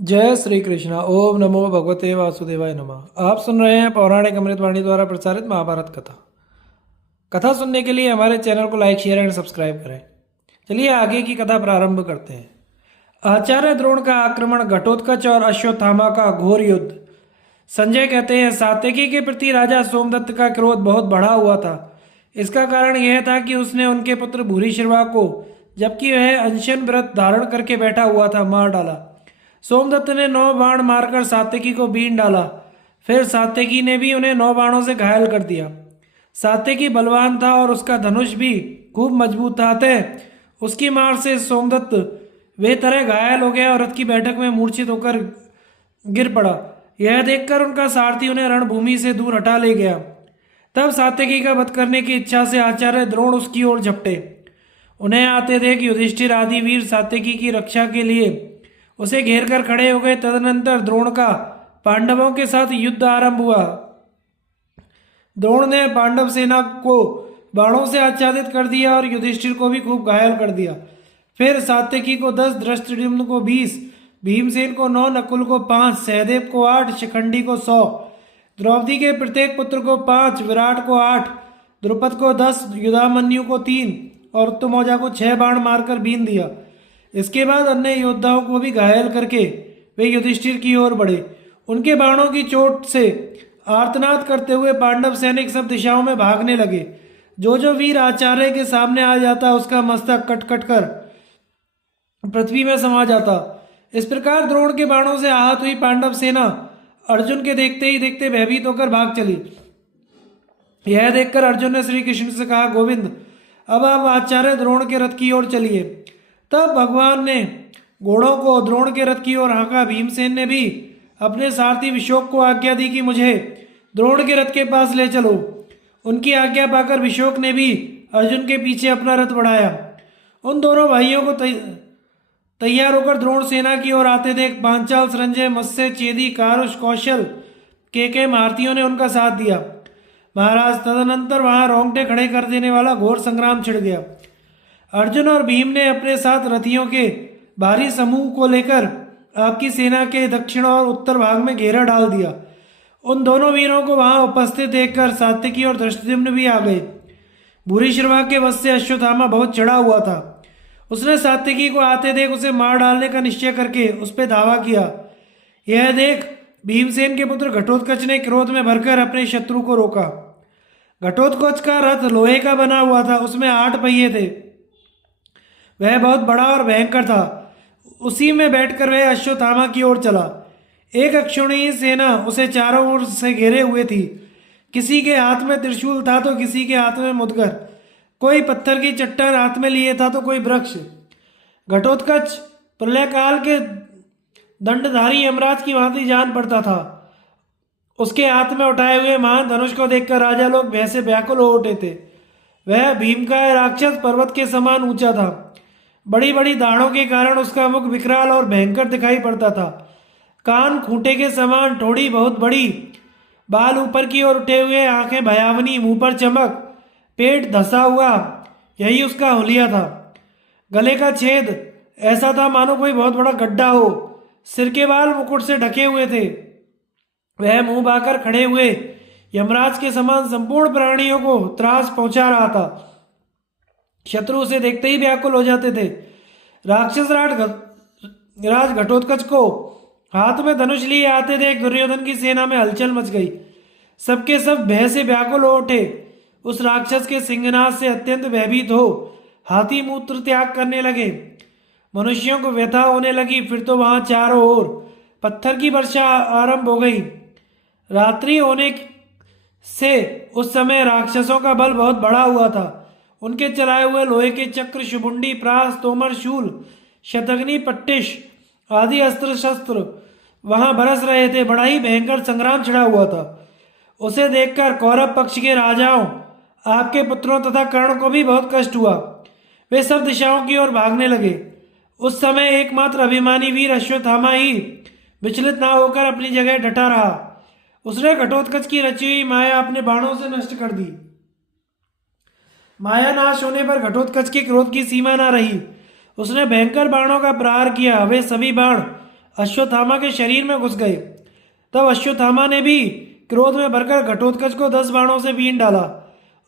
जय श्री कृष्णा। ओम नमो भगवते वासुदेवाय नमः। आप सुन रहे हैं पौराणिक अमृतवाणी द्वारा प्रसारित महाभारत कथा। कथा सुनने के लिए हमारे चैनल को लाइक शेयर एंड सब्सक्राइब करें। चलिए आगे की कथा प्रारंभ करते हैं। आचार्य द्रोण का आक्रमण, घटोत्कच और अश्वत्थामा का घोर युद्ध। संजय कहते हैं, सात्यकी के प्रति राजा सोमदत्त का क्रोध बहुत बढ़ा हुआ था। इसका कारण यह था कि उसने उनके पुत्र भूरिश्रवा को, जबकि वह अनशन व्रत धारण करके बैठा हुआ था, मार डाला। सोमदत्त ने 9 बाण मारकर सात्यकी को बीन डाला। फिर सात्यकी ने भी उन्हें 9 बाणों से घायल कर दिया। सात्यकी बलवान था और उसका धनुष भी खूब मजबूत था, अतः उसकी मार से सोमदत्त वे तरह घायल हो गया और रथ की बैठक में मूर्छित होकर गिर पड़ा। यह देखकर उनका सारथी उन्हें रणभूमि से दूर हटा ले गया। तब सात्यकी का वध करने की इच्छा से आचार्य द्रोण उसकी ओर झपटे। उन्हें आते देख युधिष्ठिर आदि वीर सात्यकी की रक्षा के लिए उसे घेर कर खड़े हो गए। तदनंतर द्रोण का पांडवों के साथ युद्ध आरंभ हुआ। द्रोण ने पांडव सेना को बाणों से आच्छादित कर दिया और युधिष्ठिर को भी खूब घायल कर दिया। फिर सात्यकी को 10, धृष्टद्युम्न को 20, भीमसेन को 9, नकुल को 5, सहदेव को 8, शिखंडी को 100, द्रौपदी के प्रत्येक पुत्र को 5, विराट को 8, द्रुपद को 10, युधामन्यु को 3 और उत्तमौजा को 6 बाण मारकर बीन दिया। इसके बाद अन्य योद्धाओं को भी घायल करके वे युधिष्ठिर की ओर बढ़े। उनके बाणों की चोट से आर्तनाद करते हुए पांडव सैनिक सब दिशाओं में भागने लगे। जो जो वीर आचार्य के सामने आ जाता उसका मस्तक कट कट कर पृथ्वी में समा जाता। इस प्रकार द्रोण के बाणों से आहत हुई पांडव सेना अर्जुन के देखते ही देखते भयभीत होकर भाग चली। यह देखकर अर्जुन ने श्री कृष्ण से कहा, गोविंद, अब आप आचार्य द्रोण के रथ की ओर चलिए। तब भगवान ने घोड़ों को द्रोण के रथ की ओर हाँका। भीमसेन ने भी अपने सारथी विशोक को आज्ञा दी कि मुझे द्रोण के रथ के पास ले चलो। उनकी आज्ञा पाकर विशोक ने भी अर्जुन के पीछे अपना रथ बढ़ाया। उन दोनों भाइयों को तैयार होकर द्रोण सेना की ओर आते देख पांचाल, संजय, मत्स्य, चेदी, कारुष, कौशल के महारथियों ने उनका साथ दिया। महाराज, तदनंतर वहां रोंगटे खड़े कर देने वाला घोर संग्राम छिड़ गया। अर्जुन और भीम ने अपने साथ रथियों के भारी समूह को लेकर आपकी सेना के दक्षिण और उत्तर भाग में घेरा डाल दिया। उन दोनों वीरों को वहां उपस्थित देखकर सात्यकी और धृष्टद्युम्न भी आ गए। भूरिश्रवा के वश से अश्वत्थामा बहुत चढ़ा हुआ था। उसने सात्यकी को आते देख उसे मार डालने का निश्चय करके उस पर धावा किया। यह देख भीमसेन के पुत्र घटोत्कच ने क्रोध में भरकर अपने शत्रु को रोका। घटोत्कच का रथ लोहे का बना हुआ था, उसमें 8 पहिए थे। वह बहुत बड़ा और भयंकर था। उसी में बैठकर वह अश्वत्थामा की ओर चला। एक अक्षौहिणी सेना उसे चारों ओर से घेरे हुए थी। किसी के हाथ में त्रिशूल था तो किसी के हाथ में मुदगर, कोई पत्थर की चट्टान हाथ में लिए था तो कोई वृक्ष। घटोत्कच प्रलय काल के दंडधारी यमराज की भांति जान पड़ता था। उसके हाथ में उठाए हुए महान धनुष को देखकर राजा लोग भय से व्याकुल हो उठे थे। वह भीमकाय राक्षस पर्वत के समान ऊंचा था। बड़ी बड़ी दाढ़ों के कारण उसका मुख विकराल और भयंकर दिखाई पड़ता था। कान खूंटे के समान, ठोड़ी बहुत बड़ी, बाल ऊपर की ओर उठे हुए, आंखें भयावनी, मुंह पर चमक, पेट धंसा हुआ, यही उसका हुलिया था। गले का छेद ऐसा था मानो कोई बहुत बड़ा गड्ढा हो। सिर के बाल मुकुट से ढके हुए थे। वह मुंह बाकर खड़े हुए यमराज के समान संपूर्ण प्राणियों को त्रास पहुंचा रहा था। शत्रु उसे देखते ही व्याकुल हो जाते थे। राक्षस राज घटोत्कच को हाथ में धनुष लिए आते देख दुर्योधन की सेना में हलचल मच गई। सबके सब भय से व्याकुल हो उठे। उस राक्षस के सिंहनाद से अत्यंत भयभीत हो हाथी मूत्र त्याग करने लगे। मनुष्यों को व्यथा होने लगी। फिर तो वहां चारों ओर पत्थर की वर्षा आरंभ हो गई। रात्रि होने से उस समय राक्षसों का बल बहुत बढ़ा हुआ था। उनके चलाए हुए लोहे के चक्र, शुभुंडी, प्रास, तोमर, शूल, शतग्नि, पट्टिश आदि अस्त्र शस्त्र वहां बरस रहे थे। बड़ा ही भयंकर संग्राम छिड़ा हुआ था। उसे देखकर कौरव पक्ष के राजाओं, आपके पुत्रों तथा कर्ण को भी बहुत कष्ट हुआ। वे सब दिशाओं की ओर भागने लगे। उस समय एकमात्र अभिमानी वीर अश्वत्थामा ही विचलित ना होकर अपनी जगह डटा रहा। उसने घटोत्कच की रची हुई माया अपने बाणों से नष्ट कर दी। माया नाश होने पर घटोत्कच के क्रोध की सीमा ना रही। उसने भयंकर बाणों का प्रहार किया। वे सभी बाण अश्वत्थामा के शरीर में घुस गए। तब अश्वत्थामा ने भी क्रोध में भरकर घटोत्कच को 10 बाणों से बीन डाला।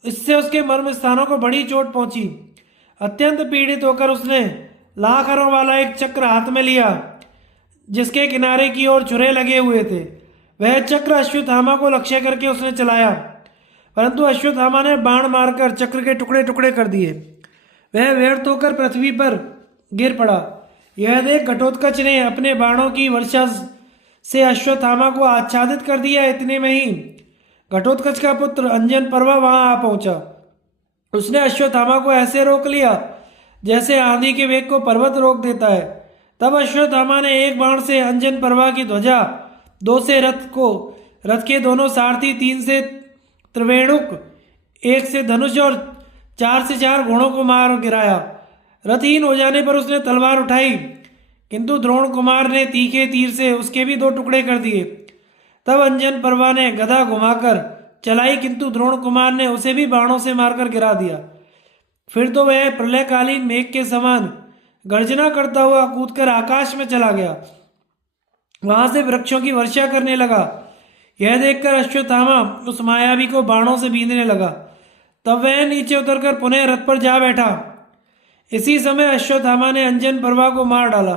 इससे उसके मर्म स्थानों को बड़ी चोट पहुंची। अत्यंत पीड़ित होकर उसने लाखरों वाला एक चक्र हाथ में लिया, जिसके किनारे की ओर छुरे लगे हुए थे। वह चक्र अश्वत्थामा को लक्ष्य करके उसने चलाया, परंतु अश्वत्थामा ने बाण मारकर चक्र के टुकड़े टुकड़े कर दिए। वह व्यर्थ होकर पृथ्वी पर गिर पड़ा। यह देख घटोत्कच ने अपने बाणों की वर्षा से अश्वत्थामा को आच्छादित कर दिया। इतने में ही घटोत्कच का पुत्र अंजन पर्वा वहां आ पहुंचा। उसने अश्वत्थामा को ऐसे रोक लिया जैसे आंधी के वेग को पर्वत रोक देता है। तब अश्वत्थामा ने एक बाण से अंजन पर्वा की ध्वजा, 2 से रथ के दोनों सारथी, 3 से त्रिवेणुक, 1 से धनुष और 4 से 4 घोड़ों को मार गिराया। रथहीन हो जाने पर उसने तलवार उठाई, किंतु द्रोण कुमार ने तीखे तीर से उसके भी 2 टुकड़े कर दिए। तब अंजन पर्वा ने गदा घुमाकर चलाई, किंतु द्रोण कुमार ने उसे भी बाणों से मारकर गिरा दिया। फिर तो वह प्रलयकालीन मेघ के समान गर्जना करता हुआ कूदकर आकाश में चला गया। वहां से वृक्षों की वर्षा करने लगा। यह देखकर अश्वत्थामा उस मायावी को बाणों से बींधने लगा। तब वह नीचे उतरकर पुनः रथ पर जा बैठा। इसी समय अश्वत्थामा ने अंजन पर्वा को मार डाला।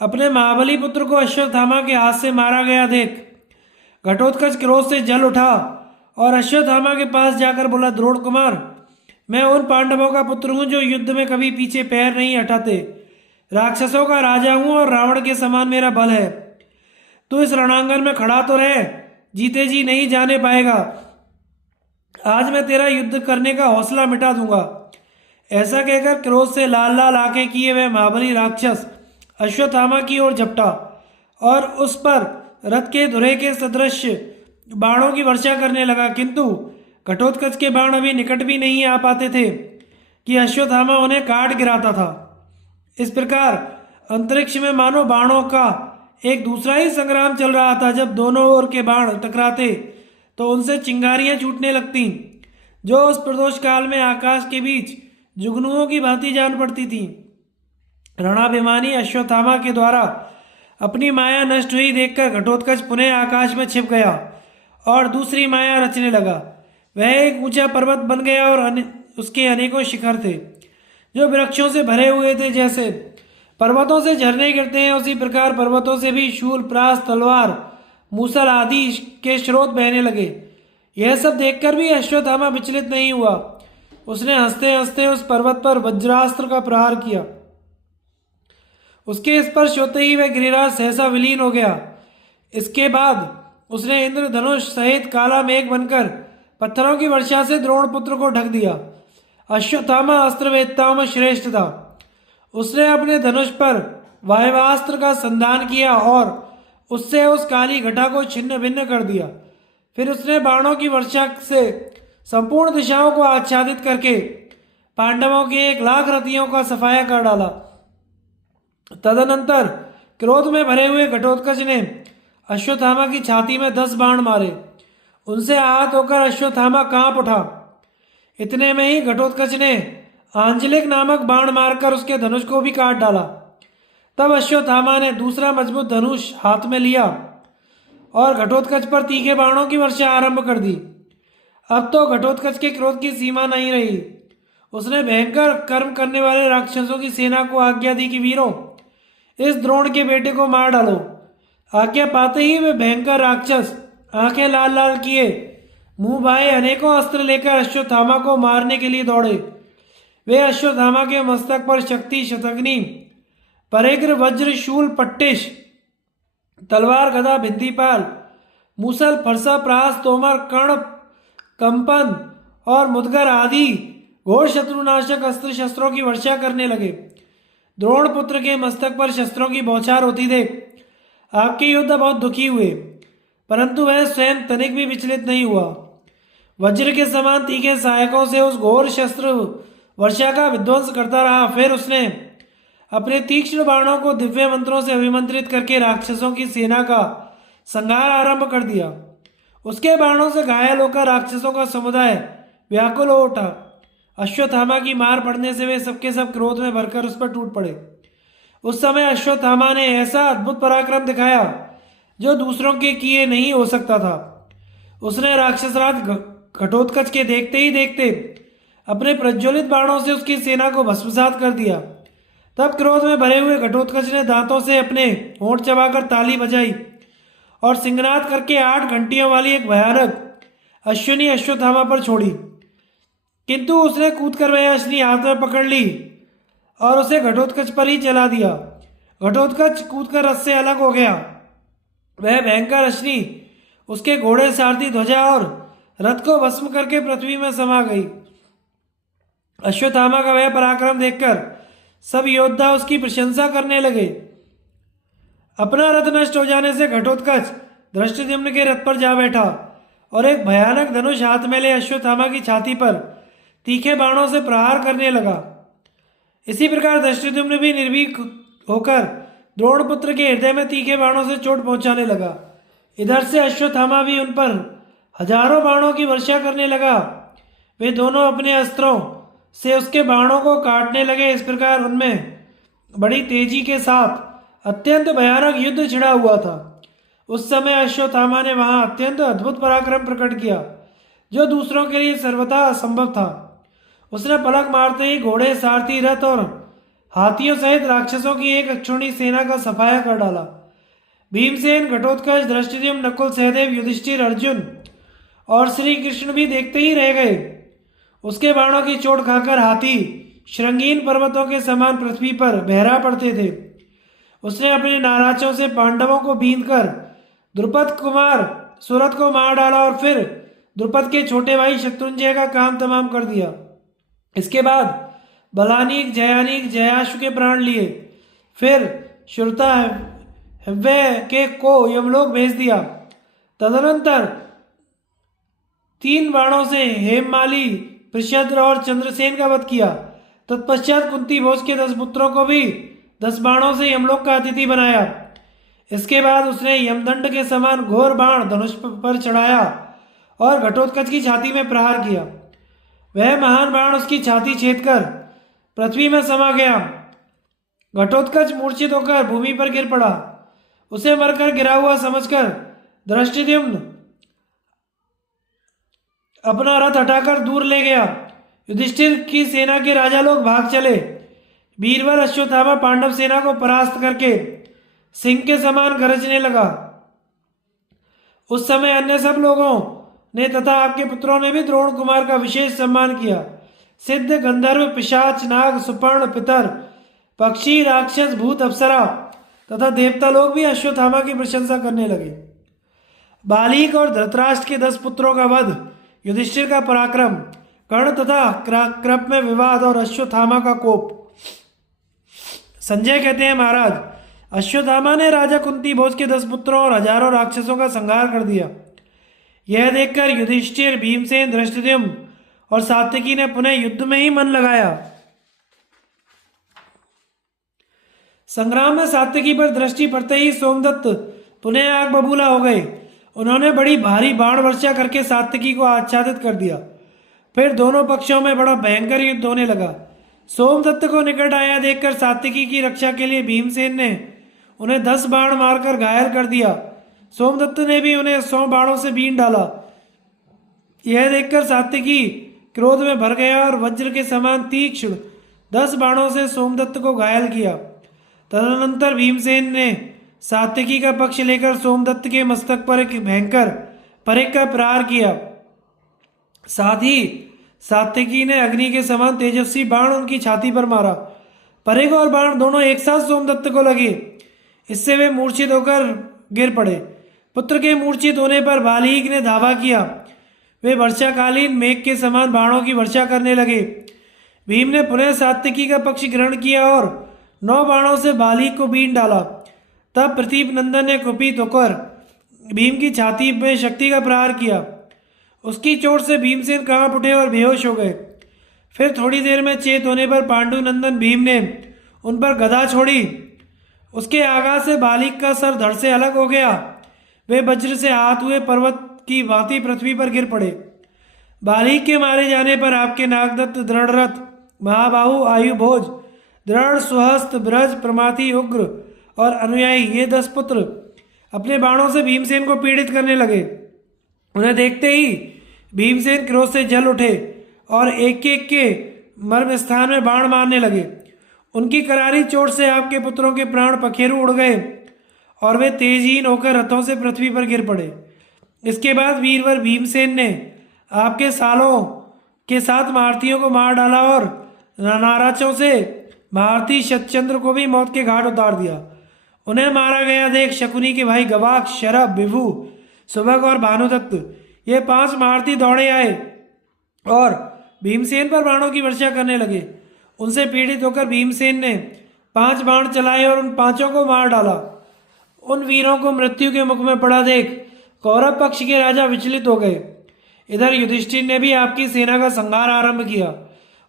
अपने महाबली पुत्र को अश्वत्थामा के हाथ से मारा गया देख घटोत्कच क्रोध से जल उठा और अश्वत्थामा के पास जाकर बोला, द्रोण कुमार, मैं उन पांडवों का पुत्र हूं जो युद्ध में कभी पीछे पैर नहीं हटाते। राक्षसों का राजा हूं और रावण के समान मेरा बल है। तू इस रणांगन में खड़ा तो रह, जीते जी नहीं जाने पाएगा। आज मैं तेरा युद्ध करने का हौसला मिटा दूंगा। ऐसा कहकर क्रोध से लाल लाल आंखें किए वह महाबली राक्षस अश्वत्थामा की ओर झपटा और उस पर रथ के धुरे के सदृश बाणों की वर्षा करने लगा। किंतु घटोत्कच के बाण अभी निकट भी नहीं आ पाते थे कि अश्वत्थामा उन्हें काट गिराता था। इस प्रकार अंतरिक्ष में मानो बाणों का एक दूसरा ही संग्राम चल रहा था। जब दोनों ओर के बाण टकराते तो उनसे चिंगारियां छूटने लगती, जो उस प्रदोष काल में आकाश के बीच जुगनुओं की भांति जान पड़ती थी। रणाभिमानी अश्वत्थामा के द्वारा अपनी माया नष्ट हुई देखकर घटोत्कच पुनः आकाश में छिप गया और दूसरी माया रचने लगा। वह एक ऊंचा पर्वत बन गया और उसके अनेकों शिखर थे, जो वृक्षों से भरे हुए थे। जैसे पर्वतों से झरने गिरते हैं, उसी प्रकार पर्वतों से भी शूल, प्रास, तलवार, मूसल आदि के स्रोत बहने लगे। यह सब देखकर भी अश्वत्थामा विचलित नहीं हुआ। उसने हंसते हंसते उस पर्वत पर वज्रास्त्र का प्रहार किया। उसके स्पर्श होते ही वह गिरिराज सहसा विलीन हो गया। इसके बाद उसने इंद्रधनुष सहित काला मेघ बनकर पत्थरों की वर्षा से द्रोण पुत्र को ढक दिया। अश्वत्थामा अस्त्रवेत्ताओं में श्रेष्ठ था। उसने अपने धनुष पर वायवास्त्र का संधान किया और उससे उस काली घटा को छिन्न भिन्न कर दिया। फिर उसने बाणों की वर्षा से संपूर्ण दिशाओं को आच्छादित करके पांडवों के 1,00,000 रथियों का सफाया कर डाला। तदनंतर क्रोध में भरे हुए घटोत्कच ने अश्वत्थामा की छाती में 10 बाण मारे। उनसे आहत होकर अश्वत्थामा कांप उठा। इतने में ही घटोत्कच ने आंजलिक नामक बाण मारकर उसके धनुष को भी काट डाला। तब अश्वत्थामा ने दूसरा मजबूत धनुष हाथ में लिया और घटोत्कच पर तीखे बाणों की वर्षा आरंभ कर दी। अब तो घटोत्कच के क्रोध की सीमा नहीं रही। उसने भयंकर कर्म करने वाले राक्षसों की सेना को आज्ञा दी कि वीरों, इस द्रोण के बेटे को मार डालो। आज्ञा पाते ही वे भयंकर राक्षस आंखें लाल लाल किए, मुंह भाए अनेकों अस्त्र लेकर अश्वत्थामा को मारने के लिए दौड़े। वे अश्वत्थामा के मस्तक पर शक्ति, शतग्नि, परेग्र, वज्र, शूल, पट्टिश, तलवार, गदा, भिंदीपाल, मूसल, फरसा, प्रास, तोमर, कर्ण, कंपन और मुदगर आदि घोर शत्रुनाशक अस्त्र शस्त्रों की वर्षा करने लगे। द्रोण पुत्र के मस्तक पर शस्त्रों की बौछार होती देख आपके योद्धा बहुत दुखी हुए, परंतु वह स्वयं तनिक भी विचलित नहीं हुआ। वज्र के समान तीखे सहायकों से उस घोर शस्त्र वर्षा का विध्वंस करता रहा। फिर उसने अपने तीक्ष्ण बाणों को दिव्य मंत्रों से अभिमंत्रित करके राक्षसों की सेना का संहार आरंभ कर दिया। उसके बाणों से घायल होकर राक्षसों का समुदाय व्याकुल हो उठा। अश्वत्थामा की मार पड़ने से वे सबके सब क्रोध में भरकर उस पर टूट पड़े। उस समय अश्वत्थामा ने ऐसा अद्भुत पराक्रम दिखाया जो दूसरों के किए नहीं हो सकता था। उसने राक्षसराज घटोत्कच के देखते ही देखते अपने प्रज्वलित बाणों से उसकी सेना को भस्मसात कर दिया। तब क्रोध में भरे हुए घटोत्कच ने दांतों से अपने होंठ चबाकर ताली बजाई और सिंहनाद करके 8 घंटियों वाली एक भयानक अश्विनी अश्वत्थामा पर छोड़ी, किंतु उसने कूदकर वह अश्विनी हाथ में पकड़ ली और उसे घटोत्कच पर ही चला दिया। घटोत्कच कूदकर रथ से अलग हो गया। वह भयंकर अश्विनी उसके घोड़े, सारथी, ध्वजा और रथ को भस्म करके पृथ्वी में समा गई। अश्वत्थामा का वह पराक्रम देखकर सब योद्धा उसकी प्रशंसा करने लगे। अपना रथ नष्ट हो जाने से घटोत्कच धृष्टद्युम्न के रथ पर जा बैठा और एक भयानक धनुष हाथ में ले अश्वत्थामा की छाती पर तीखे बाणों से प्रहार करने लगा। इसी प्रकार धृष्टद्युम्न भी निर्भीक होकर द्रोणपुत्र के हृदय में तीखे बाणों से चोट पहुंचाने लगा। इधर से अश्वत्थामा भी उन पर हजारों बाणों की वर्षा करने लगा। वे दोनों अपने अस्त्रों से उसके बाणों को काटने लगे। इस प्रकार उनमें बड़ी तेजी के साथ अत्यंत भयानक युद्ध छिड़ा हुआ था। उस समय अश्वत्थामा ने वहां अत्यंत अद्भुत पराक्रम प्रकट किया जो दूसरों के लिए सर्वथा असंभव था। उसने पलक मारते ही घोड़े, सारथी, रथ और हाथियों सहित राक्षसों की एक अक्षौणी सेना का सफाया कर डाला। भीमसेन, घटोत्कच, धृष्टद्युम्न, नकुल, सहदेव, युधिष्ठिर, अर्जुन और श्री कृष्ण भी देखते ही रह गए। उसके बाणों की चोट खाकर हाथी श्रृंगीन पर्वतों के समान पृथ्वी पर बहरा पड़ते थे। उसने अपने नाराजों से पांडवों को बींधकर द्रुपद कुमार सुरथ को मार डाला और फिर द्रुपद के छोटे भाई शत्रुंजय का काम तमाम कर दिया। इसके बाद बलानीक, जयानीक, जयाशु के प्राण लिए। फिर श्रुता हव्य के को यमलोक भेज दिया। तदनंतर 3 बाणों से हेममाली, पृषद्र और चंद्रसेन का वध किया। तत्पश्चात कुंती भोज के 10 पुत्रों को भी 10 बाणों से यमलोक का अतिथि बनाया। इसके बाद उसने यमदंड के समान घोर बाण धनुष पर चढ़ाया और घटोत्कच की छाती में प्रहार किया। वह महान बाण उसकी छाती छेदकर पृथ्वी में समा गया। घटोत्कच मूर्छित होकर भूमि पर गिर पड़ा। उसे मरकर गिरा हुआ समझकर धृष्टद्युम्न अपना रथ हटाकर दूर ले गया। युधिष्ठिर की सेना के राजा लोग भाग चले। वीरवर अश्वत्थामा पांडव सेना को परास्त करके सिंह के समान गरजने लगा। उस समय अन्य सब लोगों ने तथा आपके पुत्रों ने भी द्रोण कुमार का विशेष सम्मान किया। सिद्ध, गंधर्व, पिशाच, नाग, सुपर्ण, पितर, पक्षी, राक्षस, भूत, अप्सरा तथा देवता लोग भी अश्वत्थामा की प्रशंसा करने लगे। बालीक और धृतराष्ट्र के 10 पुत्रों का वध, युधिष्ठिर का पराक्रम, कर्ण तथा कृप में विवाद और अश्वत्थामा का कोप। संजय कहते हैं, महाराज, अश्वत्थामा ने राजा कुंती भोज के 10 पुत्रों और हजारों राक्षसों का संहार कर दिया। यह देखकर युधिष्ठिर, भीमसेन, धृष्टद्युम्न और सात्यकी ने पुनः युद्ध में ही मन लगाया। संग्राम में सात्यकी पर दृष्टि पड़ते ही सोमदत्त पुनः आग बबूला हो गए। उन्होंने बड़ी भारी बाण वर्षा करके सात्यकी को आच्छादित कर दिया। फिर दोनों पक्षों में बड़ा भयंकर युद्ध होने लगा। सोमदत्त को निकट आया देखकर सात्यकी की रक्षा के लिए भीमसेन ने उन्हें 10 बाण मारकर घायल कर दिया। सोमदत्त ने भी उन्हें 100 बाणों से बीन डाला। यह देखकर सात्यकी क्रोध में भर गया और वज्र के समान तीक्ष्ण 10 बाणों से सोमदत्त को घायल किया। तदनंतर भीमसेन ने सात्यकी का पक्ष लेकर सोमदत्त के मस्तक पर एक भयंकर परिघ का प्रहार किया। साथ ही सात्यकी ने अग्नि के समान तेजस्वी बाण उनकी छाती पर मारा। परिघ और बाण दोनों एक साथ सोमदत्त को लगे। इससे वे मूर्छित होकर गिर पड़े। पुत्र के मूर्छित होने पर बालीक ने धावा किया। वे वर्षाकालीन मेघ के समान बाणों की वर्षा करने लगे। भीम ने पुनः सात्यकी का पक्ष ग्रहण किया और 9 बाणों से बालीक को बीन डाला। तब प्रतीप नंदन ने कुपित होकर भीम की छाती में शक्ति का प्रहार किया। उसकी चोट से भीमसेन कांप उठे और बेहोश हो गए। फिर थोड़ी देर में चेत होने पर पांडु नंदन भीम ने उन पर गदा छोड़ी। उसके आघात से बालिक का सर धड़ से अलग हो गया। वे वज्र से हाथ हुए पर्वत की भांति पृथ्वी पर गिर पड़े। बालिक के मारे जाने पर आपके नागदत्त, दृढ़रथ, महाबाहु, आयुभोज, दृढ़, स्वहस्त, ब्रज, प्रमाथी, उग्र और अनुयायी ये 10 पुत्र अपने बाणों से भीमसेन को पीड़ित करने लगे। उन्हें देखते ही भीमसेन क्रोध से जल उठे और एक एक के मर्म स्थान में बाण मारने लगे। उनकी करारी चोट से आपके पुत्रों के प्राण पखेरु उड़ गए और वे तेजहीन होकर रथों से पृथ्वी पर गिर पड़े। इसके बाद वीरवर भीमसेन ने आपके सालों के साथ महारथियों को मार डाला और नाराचों से महारथी शतचंद्र को भी मौत के घाट उतार दिया। उन्हें मारा गया देख शकुनी के भाई गवाक्ष, शरभ, विभु, सुभग और भानुदत्त ये 5 महारथी दौड़े आए और भीमसेन पर बाणों की वर्षा करने लगे। उनसे पीड़ित होकर भीमसेन ने 5 बाण चलाए और उन 5 को मार डाला। उन वीरों को मृत्यु के मुख में पड़ा देख कौरव पक्ष के राजा विचलित हो गए। इधर युधिष्ठिर ने भी आपकी सेना का संहार आरंभ किया।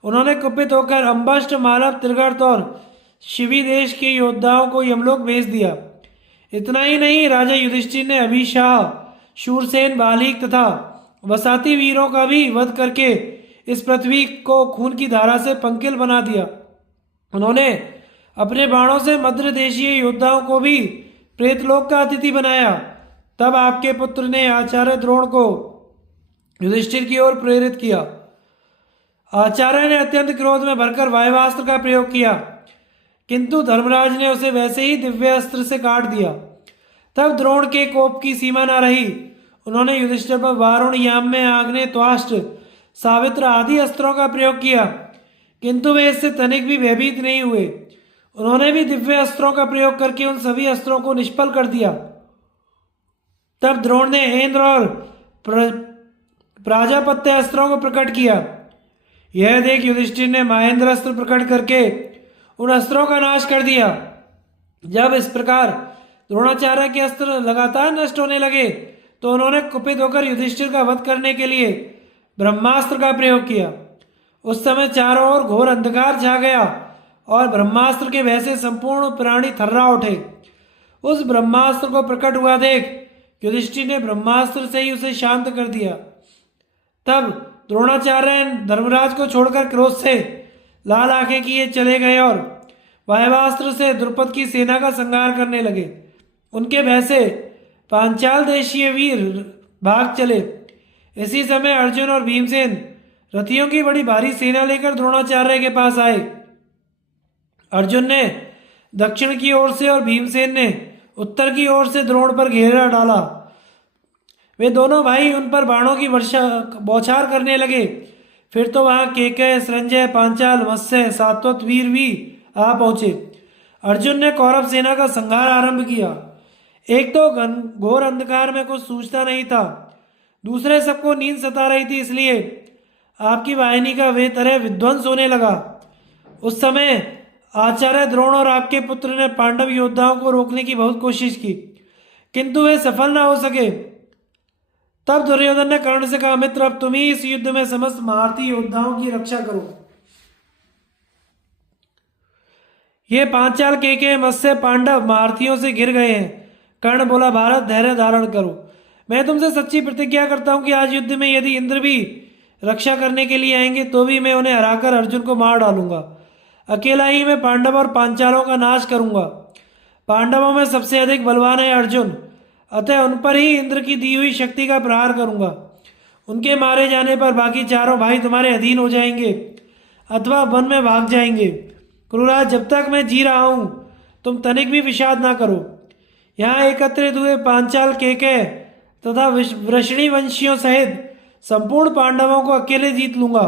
उन्होंने कुपित होकर अम्बष्ट, मालव, त्रिगर्त और शिवी देश के योद्धाओं को यमलोक भेज दिया। इतना ही नहीं, राजा युधिष्ठिर ने अभिशाह, शूरसेन, बालीक तथा वसाती वीरों का भी वध करके इस पृथ्वी को खून की धारा से पंकिल बना दिया। उन्होंने अपने बाणों से मद्र देशीय योद्धाओं को भी प्रेतलोक का अतिथि बनाया। तब आपके पुत्र ने आचार्य द्रोण को युधिष्ठिर की ओर प्रेरित किया। आचार्य ने अत्यंत क्रोध में भरकर वायवास्त्र का प्रयोग किया, किंतु धर्मराज ने उसे वैसे ही दिव्य अस्त्र से काट दिया। तब द्रोण के कोप की सीमा न रही। उन्होंने युधिष्ठिर पर वारुण, याम्य, आग्नेय, त्वाष्ट, सावित्र आदि अस्त्रों का प्रयोग किया, किंतु वे इससे तनिक भी भयभीत नहीं हुए। उन्होंने भी दिव्य अस्त्रों का प्रयोग करके उन सभी अस्त्रों को निष्फल कर दिया। तब द्रोण ने इंद्र और प्राजापत्य अस्त्रों को प्रकट किया। यह देख युधिष्ठिर ने महेंद्र अस्त्र प्रकट करके उन अस्त्रों का नाश कर दिया। जब इस प्रकार द्रोणाचार्य के अस्त्र लगातार नष्ट होने लगे तो उन्होंने कुपित होकर युधिष्ठिर का वध करने के लिए ब्रह्मास्त्र का प्रयोग किया। उस समय चारों ओर घोर अंधकार छा गया और ब्रह्मास्त्र के भय से संपूर्ण प्राणी थर्रा उठे। उस ब्रह्मास्त्र को प्रकट हुआ देख युधिष्ठिर ने ब्रह्मास्त्र से ही उसे शांत कर दिया। तब द्रोणाचार्य धर्मराज को छोड़कर क्रोध से लाल आंखें किए चले गए और वायवास्त्र से द्रुपद की सेना का संहार करने लगे। उनके भय से पांचाल देशीय वीर भाग चले। इसी समय अर्जुन और भीमसेन रथियों की बड़ी भारी सेना लेकर द्रोणाचार्य के पास आए। अर्जुन ने दक्षिण की ओर से और भीमसेन ने उत्तर की ओर से द्रोण पर घेरा डाला। वे दोनों भाई उन पर बाणों की वर्षा बौछार करने लगे। फिर तो वहां केकय, संजय, पांचाल, मत्स्य, सात्वत वीर भी आ पहुंचे। अर्जुन ने कौरव सेना का संहार आरंभ किया। एक तो घोर अंधकार में कुछ सूझता नहीं था, दूसरे सबको नींद सता रही थी, इसलिए आपकी वाहिनी का वे तरह विध्वंस होने लगा। उस समय आचार्य द्रोण और आपके पुत्र ने पांडव योद्धाओं को रोकने की बहुत कोशिश की, किंतु वे सफल न हो सके। तब दुर्योधन ने कर्ण से कहा, मित्र, अब तुम ही इस युद्ध में समस्त महारथी योद्धाओं की रक्षा करो। ये पांचाल, केकय, मत्स्य, पांडव महारथियों से घिर गए हैं। कर्ण बोला, भारत, धैर्य धारण करो। मैं तुमसे सच्ची प्रतिज्ञा करता हूं कि आज युद्ध में यदि इंद्र भी रक्षा करने के लिए आएंगे तो भी मैं उन्हें हराकर अर्जुन को मार डालूंगा। अकेला ही मैं पांडव और पांचालों का नाश करूंगा। पांडवों में सबसे अधिक बलवान है अर्जुन, अतः उन पर ही इंद्र की दी हुई शक्ति का प्रहार करूंगा। उनके मारे जाने पर बाकी चारों भाई तुम्हारे अधीन हो जाएंगे अथवा वन में भाग जाएंगे। क्रूराज, जब तक मैं जी रहा हूं तुम तनिक भी विषाद ना करो। यहाँ एकत्रित हुए पांचाल, केकय तथा वृषणी वंशियों सहित संपूर्ण पांडवों को अकेले जीत लूंगा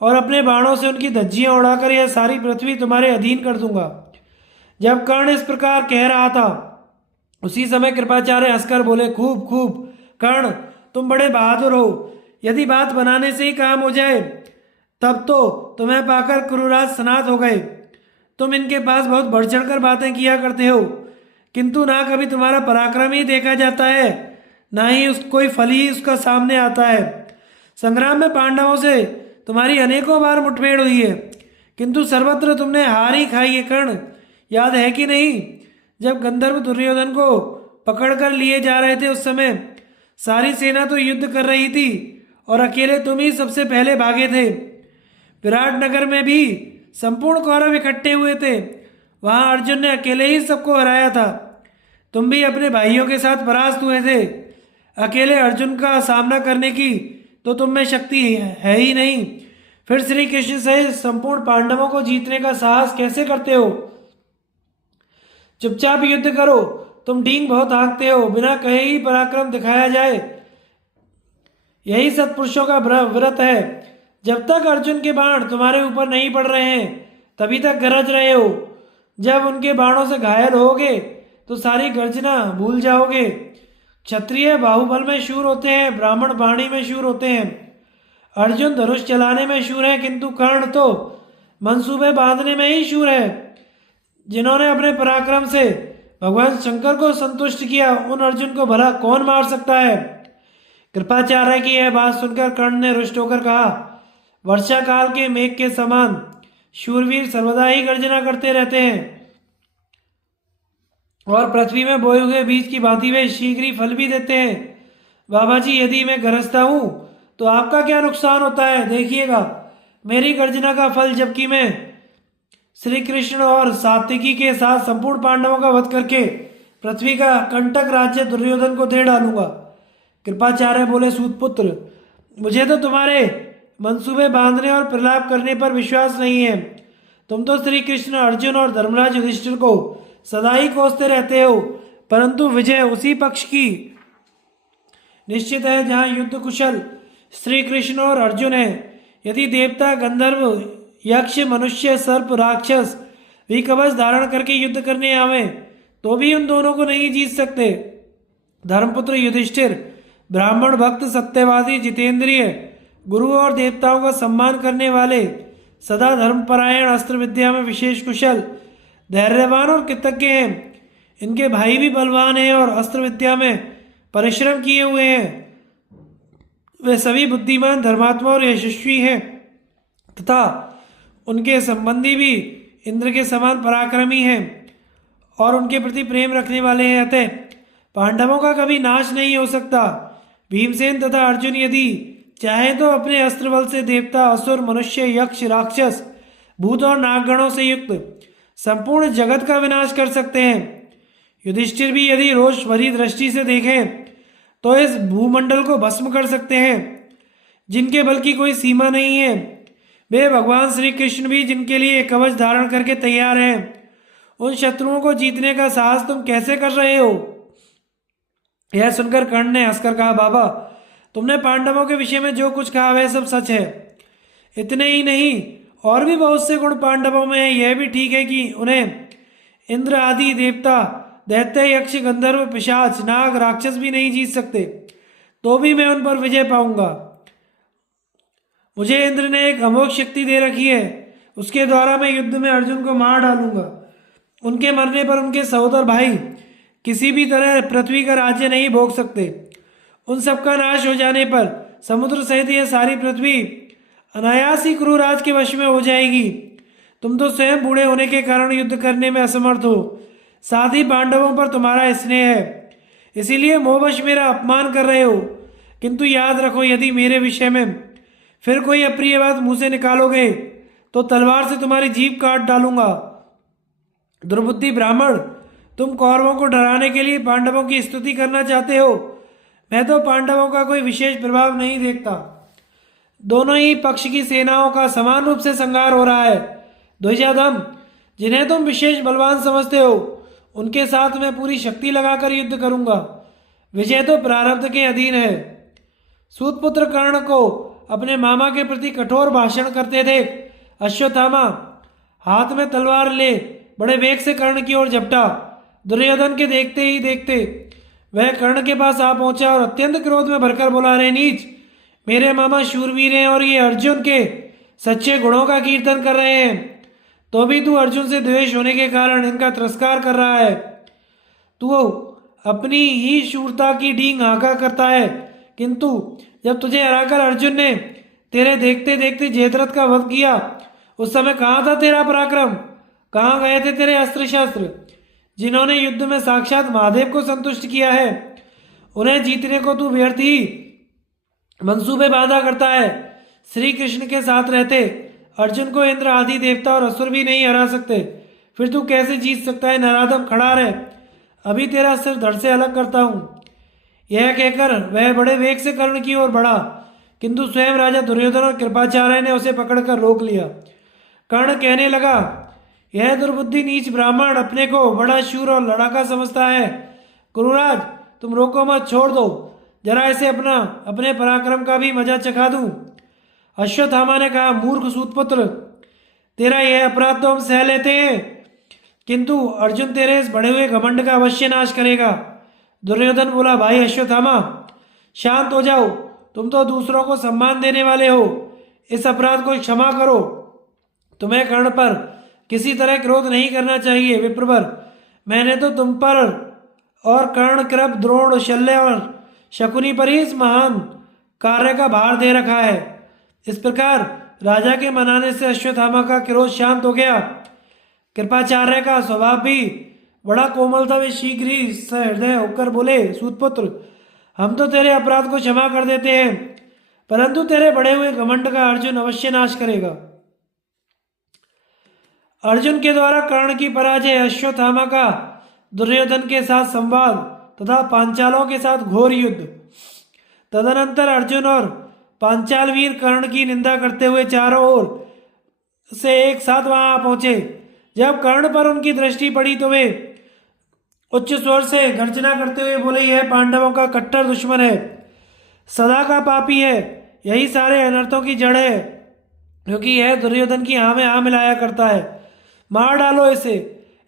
और अपने बाणों से उनकी धज्जियां उड़ाकर यह सारी पृथ्वी तुम्हारे अधीन कर दूंगा। जब कर्ण इस प्रकार कह रहा था उसी समय कृपाचार्य हंसकर बोले, खूब खूब कर्ण, तुम बड़े बहादुर हो। यदि बात बनाने से ही काम हो जाए तब तो तुम्हें पाकर क्रूराज सनात हो गए। तुम इनके पास बहुत बढ़ चढ़कर बातें किया करते हो, किंतु ना कभी तुम्हारा पराक्रम ही देखा जाता है, ना ही कोई फल ही उसका सामने आता है। संग्राम में पांडवों से तुम्हारी अनेकों बार मुठभेड़ हुई है, किंतु सर्वत्र तुमने हार ही खाई है। कर्ण, याद है कि नहीं, जब गंधर्व दुर्योधन को पकड़कर लिए जा रहे थे उस समय सारी सेना तो युद्ध कर रही थी और अकेले तुम ही सबसे पहले भागे थे। विराट नगर में भी संपूर्ण कौरव इकट्ठे हुए थे। वहां अर्जुन ने अकेले ही सबको हराया था। तुम भी अपने भाइयों के साथ परास्त हुए थे। अकेले अर्जुन का सामना करने की तो तुम में शक्ति है ही नहीं, फिर श्री कृष्ण सहित संपूर्ण पांडवों को जीतने का साहस कैसे करते हो? चुपचाप युद्ध करो। तुम डींग बहुत हाँकते हो, बिना कहे ही पराक्रम दिखाया जाए, यही सत्पुरुषों का व्रत है। जब तक अर्जुन के बाण तुम्हारे ऊपर नहीं पड़ रहे हैं तभी तक गरज रहे हो। जब उनके बाणों से घायल होगे तो सारी गर्जना भूल जाओगे। क्षत्रिय बाहुबल में शूर होते हैं, ब्राह्मण वाणी में शूर होते हैं। अर्जुन धनुष चलाने में शूर है, किंतु कर्ण तो मंसूबे बांधने में ही शूर है। जिन्होंने अपने पराक्रम से भगवान शंकर को संतुष्ट किया, उन अर्जुन को भला कौन मार सकता है? कृपाचार्य की यह बात सुनकर कर्ण ने रुष्ट होकर कहा, वर्षा काल के मेघ के समान शूरवीर सर्वदा ही गर्जना करते रहते हैं और पृथ्वी में बोए हुए बीज की भांति वे शीघ्र ही फल भी देते हैं। बाबा जी, यदि मैं गरजता हूं तो आपका क्या नुकसान होता है? देखिएगा मेरी गर्जना का फल, जबकि मैं श्री कृष्ण और सात्विकी के साथ संपूर्ण पांडवों का वध करके पृथ्वी का कंटक राज्य दुर्योधन को दे डालूंगा। कृपाचार्य बोले, सूतपुत्र, मुझे तो तुम्हारे मंसूबे बांधने और प्रलाप करने पर विश्वास नहीं है। तुम तो श्री कृष्ण, अर्जुन और धर्मराज युधिष्ठिर को सदा ही कोसते रहते हो, परंतु विजय उसी पक्ष की निश्चित है जहां युद्ध कुशल श्री कृष्ण और अर्जुन है। यदि देवता, गंधर्व, यक्ष, मनुष्य, सर्प, राक्षस भी कवच धारण करके युद्ध करने आवे तो भी उन दोनों को नहीं जीत सकते। धर्मपुत्र युधिष्ठिर ब्राह्मण भक्त, सत्यवादी, जितेंद्रिय, गुरु और देवताओं का सम्मान करने वाले, सदा धर्मपरायण, अस्त्र विद्या में विशेष कुशल, धैर्यवान और कृतज्ञ हैं। इनके भाई भी बलवान हैं और अस्त्र विद्या में परिश्रम किए हुए हैं। वे सभी बुद्धिमान, धर्मात्मा और यशस्वी हैं तथा उनके संबंधी भी इंद्र के समान पराक्रमी हैं और उनके प्रति प्रेम रखने वाले हैं। अतः पांडवों का कभी नाश नहीं हो सकता। भीमसेन तथा अर्जुन यदि चाहे तो अपने अस्त्र बल से देवता, असुर, मनुष्य, यक्ष, राक्षस, भूत और नागगणों से युक्त संपूर्ण जगत का विनाश कर सकते हैं। युधिष्ठिर भी यदि रोष भरी दृष्टि से देखें तो इस भूमंडल को भस्म कर सकते हैं। जिनके बल की कोई सीमा नहीं है, वे भगवान श्री कृष्ण भी जिनके लिए कवच धारण करके तैयार हैं। उन शत्रुओं को जीतने का साहस तुम कैसे कर रहे हो? यह सुनकर कर्ण ने हंसकर कहा, बाबा, तुमने पांडवों के विषय में जो कुछ कहा वह सब सच है। इतने ही नहीं, और भी बहुत से गुण पांडवों में है। यह भी ठीक है कि उन्हें इंद्र आदि देवता, दैत्य, यक्ष, गंधर्व, पिशाच, नाग, राक्षस भी नहीं जीत सकते, तो भी मैं उन पर विजय पाऊंगा। मुझे इंद्र ने एक अमोघ शक्ति दे रखी है, उसके द्वारा मैं युद्ध में अर्जुन को मार डालूंगा। उनके मरने पर उनके सहोदर भाई किसी भी तरह पृथ्वी का राज्य नहीं भोग सकते। उन सबका नाश हो जाने पर समुद्र सहित यह सारी पृथ्वी अनायास ही क्रूराज के वश में हो जाएगी। तुम तो स्वयं बूढ़े होने के कारण युद्ध करने में असमर्थ हो, साथ ही पांडवों पर तुम्हारा स्नेह है, इसीलिए मोहवश मेरा अपमान कर रहे हो। किंतु याद रखो, यदि मेरे विषय में फिर कोई अप्रिय बात मुंह से निकालोगे तो तलवार से तुम्हारी जीभ काट डालूंगा। दुर्बुद्धि ब्राह्मण, तुम कौरवों को डराने के लिए पांडवों की स्तुति करना चाहते हो। मैं तो पांडवों का कोई विशेष प्रभाव नहीं देखता। दोनों ही पक्ष की सेनाओं का समान रूप से संहार हो रहा है। द्विजाधम, जिन्हें तुम विशेष बलवान समझते हो, उनके साथ मैं पूरी शक्ति लगाकर युद्ध करूंगा। विजय तो प्रारब्ध के अधीन है। सूतपुत्र कर्ण को अपने मामा के प्रति कठोर भाषण करते थे अश्वत्थामा हाथ में तलवार ले बड़े वेग से कर्ण की ओर झपटा। दुर्योधन के देखते ही देखते वह कर्ण के पास आ पहुंचा और अत्यंत क्रोध में भरकर बोला, रे नीच, मेरे मामा शूरवीर हैं और ये अर्जुन के सच्चे गुणों का कीर्तन कर रहे हैं, तो भी तू अर्जुन से द्वेष होने के कारण इनका तिरस्कार कर रहा है। तू अपनी ही शूरता की डींग हाका करता है, किंतु जब तुझे हराकर अर्जुन ने तेरे देखते देखते जयद्रथ का वध किया, उस समय कहाँ था तेरा पराक्रम? कहाँ गए थे तेरे अस्त्र शस्त्र? जिन्होंने युद्ध में साक्षात महादेव को संतुष्ट किया है, उन्हें जीतने को तू व्यर्थ ही मंसूबे बांधा करता है। श्री कृष्ण के साथ रहते अर्जुन को इंद्र आदि देवता और असुर भी नहीं हरा सकते, फिर तू कैसे जीत सकता है? नराधम, खड़ा रह, अभी तेरा सिर धड़ से अलग करता हूं। यह कहकर वह बड़े वेग से कर्ण की ओर बढ़ा, किंतु स्वयं राजा दुर्योधन और कृपाचार्य ने उसे पकड़कर रोक लिया। कर्ण कहने लगा, यह दुर्बुद्धि नीच ब्राह्मण अपने को बड़ा शूर और लड़ाका समझता है। कुरुराज, तुम रोको मत, छोड़ दो, जरा इसे अपने पराक्रम का भी मजा चखा दूं। अश्वत्थामा ने कहा, मूर्ख सूतपुत्र, तेरा यह अपराध तो हम सह लेते हैं, किंतु अर्जुन तेरे इस बढ़े हुए घमंड का अवश्य नाश करेगा। दुर्योधन बोला, भाई अश्वत्थामा, शांत हो जाओ, तुम तो दूसरों को सम्मान देने वाले हो, इस अपराध को क्षमा करो। तुम्हें कर्ण पर किसी तरह क्रोध नहीं करना चाहिए। विप्रवर, मैंने तो तुम पर और कर्ण, कृप, द्रोण, शल्य और शकुनी पर ही इस महान कार्य का भार दे रखा है। इस प्रकार राजा के मनाने से अश्वत्थामा का क्रोध शांत हो गया। कृपाचार्य का स्वभाव भी बड़ा कोमल था, वे शीघ्र ही सहृदय होकर बोले, सूतपुत्र, हम तो तेरे अपराध को क्षमा कर देते हैं, परंतु तेरे बढ़े हुए घमंड का अर्जुन अवश्य नाश करेगा। अर्जुन के द्वारा कर्ण की पराजय, अश्वत्थामा का दुर्योधन के साथ संवाद तथा पांचालों के साथ घोर युद्ध। तदनंतर अर्जुन और पांचाल वीर कर्ण की निंदा करते हुए चारों ओर से एक साथ वहां पहुंचे। जब कर्ण पर उनकी दृष्टि पड़ी तो वे उच्च स्वर से गर्जना करते हुए बोले, यह पांडवों का कट्टर दुश्मन है, सदा का पापी है, यही सारे अनर्थों की जड़ है, क्योंकि यह दुर्योधन की हाँ में हाँ मिलाया करता है, मार डालो इसे।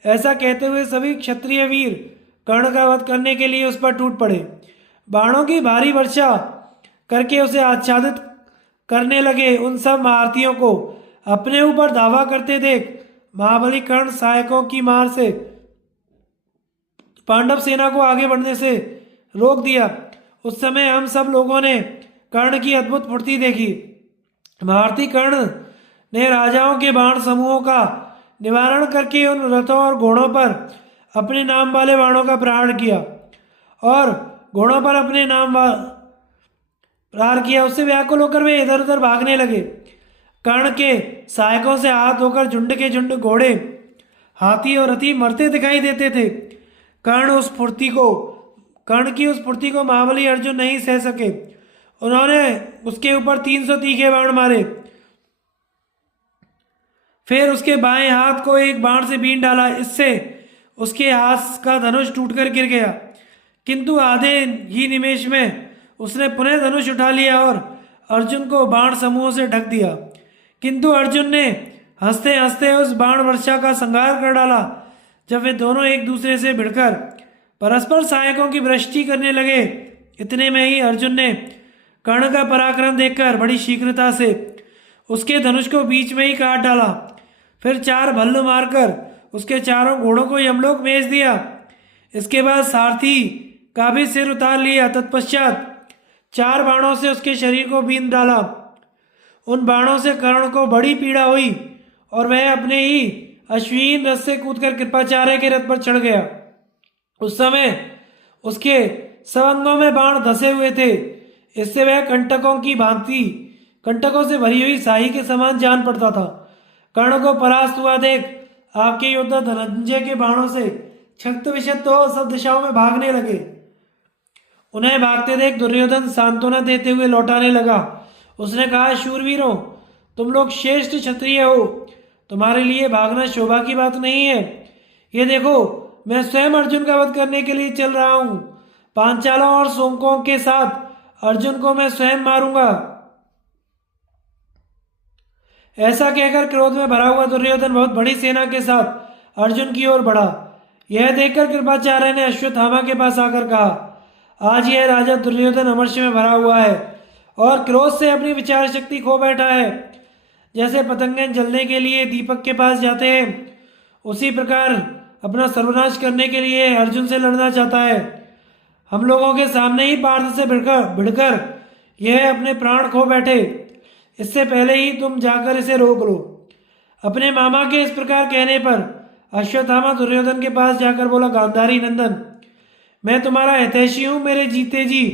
ऐसा कहते हुए सभी क्षत्रिय वीर कर्ण का वध करने के लिए उस पर टूट पड़े। बाणों की भारी वर्षा करके उसे आच्छादित करने लगे। उन सब महारथियों को अपने ऊपर धावा करते देख महाबली कर्ण सहायकों की मार से पांडव सेना को आगे बढ़ने से रोक दिया। उस समय हम सब लोगों ने कर्ण की अद्भुत फुर्ती देखी। महारथी कर्ण ने राजाओं के बाण समूहों का निवारण करके उन रथों और घोड़ों पर अपने नाम वाले बाणों का प्रहार किया और घोड़ों पर अपने नाम प्रहार किया। उससे व्याकुल होकर वे इधर उधर भागने लगे। कर्ण के सहायकों से हाथ धोकर झुंड के झुंड घोड़े, हाथी और रथी मरते दिखाई देते थे। कर्ण की उस फुर्ती को महाबली अर्जुन नहीं सह सके। उन्होंने उसके ऊपर 300 तीखे बाण मारे, फिर उसके बाएं हाथ को एक बाण से बीन डाला, इससे उसके हाथ का धनुष टूटकर गिर गया। किंतु आधे ही निमेश में उसने पुनः धनुष उठा लिया और अर्जुन को बाण समूहों से ढक दिया। किंतु अर्जुन ने हंसते हंसते उस बाण वर्षा का संहार कर डाला। जब वे दोनों एक दूसरे से भिड़कर परस्पर सहायकों की वृष्टि करने लगे, इतने में ही अर्जुन ने कर्ण का पराक्रम देखकर बड़ी शीघ्रता से उसके धनुष को बीच में ही काट डाला। फिर 4 भल्ल मारकर उसके चारों घोड़ों को यमलोक भेज दिया। इसके बाद सारथी का भी सिर उतार लिया। तत्पश्चात 4 बाणों से उसके शरीर को बीन डाला। उन बाणों से कर्ण को बड़ी पीड़ा हुई और वह अपने ही अश्विन रथ से कूदकर कृपाचार्य के रथ पर चढ़ गया। उस समय उसके सब अंगों में बाण धसे हुए थे, इससे वह कंटकों से भरी हुई शाही के समान जान पड़ता था। कर्ण को परास्त हुआ देख आपके योद्धा धनंजय के बाणों से क्षत विक्षत हो सब दिशाओं में भागने लगे। उन्हें भागते देख दुर्योधन सांत्वना देते हुए लौटाने लगा। उसने कहा, शूरवीरों, तुम लोग श्रेष्ठ क्षत्रिय हो, तुम्हारे लिए भागना शोभा की बात नहीं है। ये देखो, मैं स्वयं अर्जुन का वध करने के लिए चल रहा हूं। पांचालों और सोंकों के साथ अर्जुन को मैं स्वयं मारूंगा। ऐसा कहकर क्रोध में भरा हुआ दुर्योधन बहुत बड़ी सेना के साथ अर्जुन की ओर बढ़ा। यह देखकर कृपाचार्य ने अश्वत्थामा के पास आकर कहा, आज यह राजा दुर्योधन अमर्ष में भरा हुआ है और क्रोध से अपनी विचार शक्ति खो बैठा है। जैसे पतंगें जलने के लिए दीपक के पास जाते हैं, उसी प्रकार अपना सर्वनाश करने के लिए अर्जुन से लड़ना चाहता है। हम लोगों के सामने ही पार्थ से भिड़कर यह अपने प्राण खो बैठे। इससे पहले ही तुम जाकर इसे रोक लो। अपने मामा के इस प्रकार कहने पर अश्वत्थामा दुर्योधन के पास जाकर बोला, गांधारी नंदन, मैं तुम्हारा हितैषी हूं। मेरे जीते जी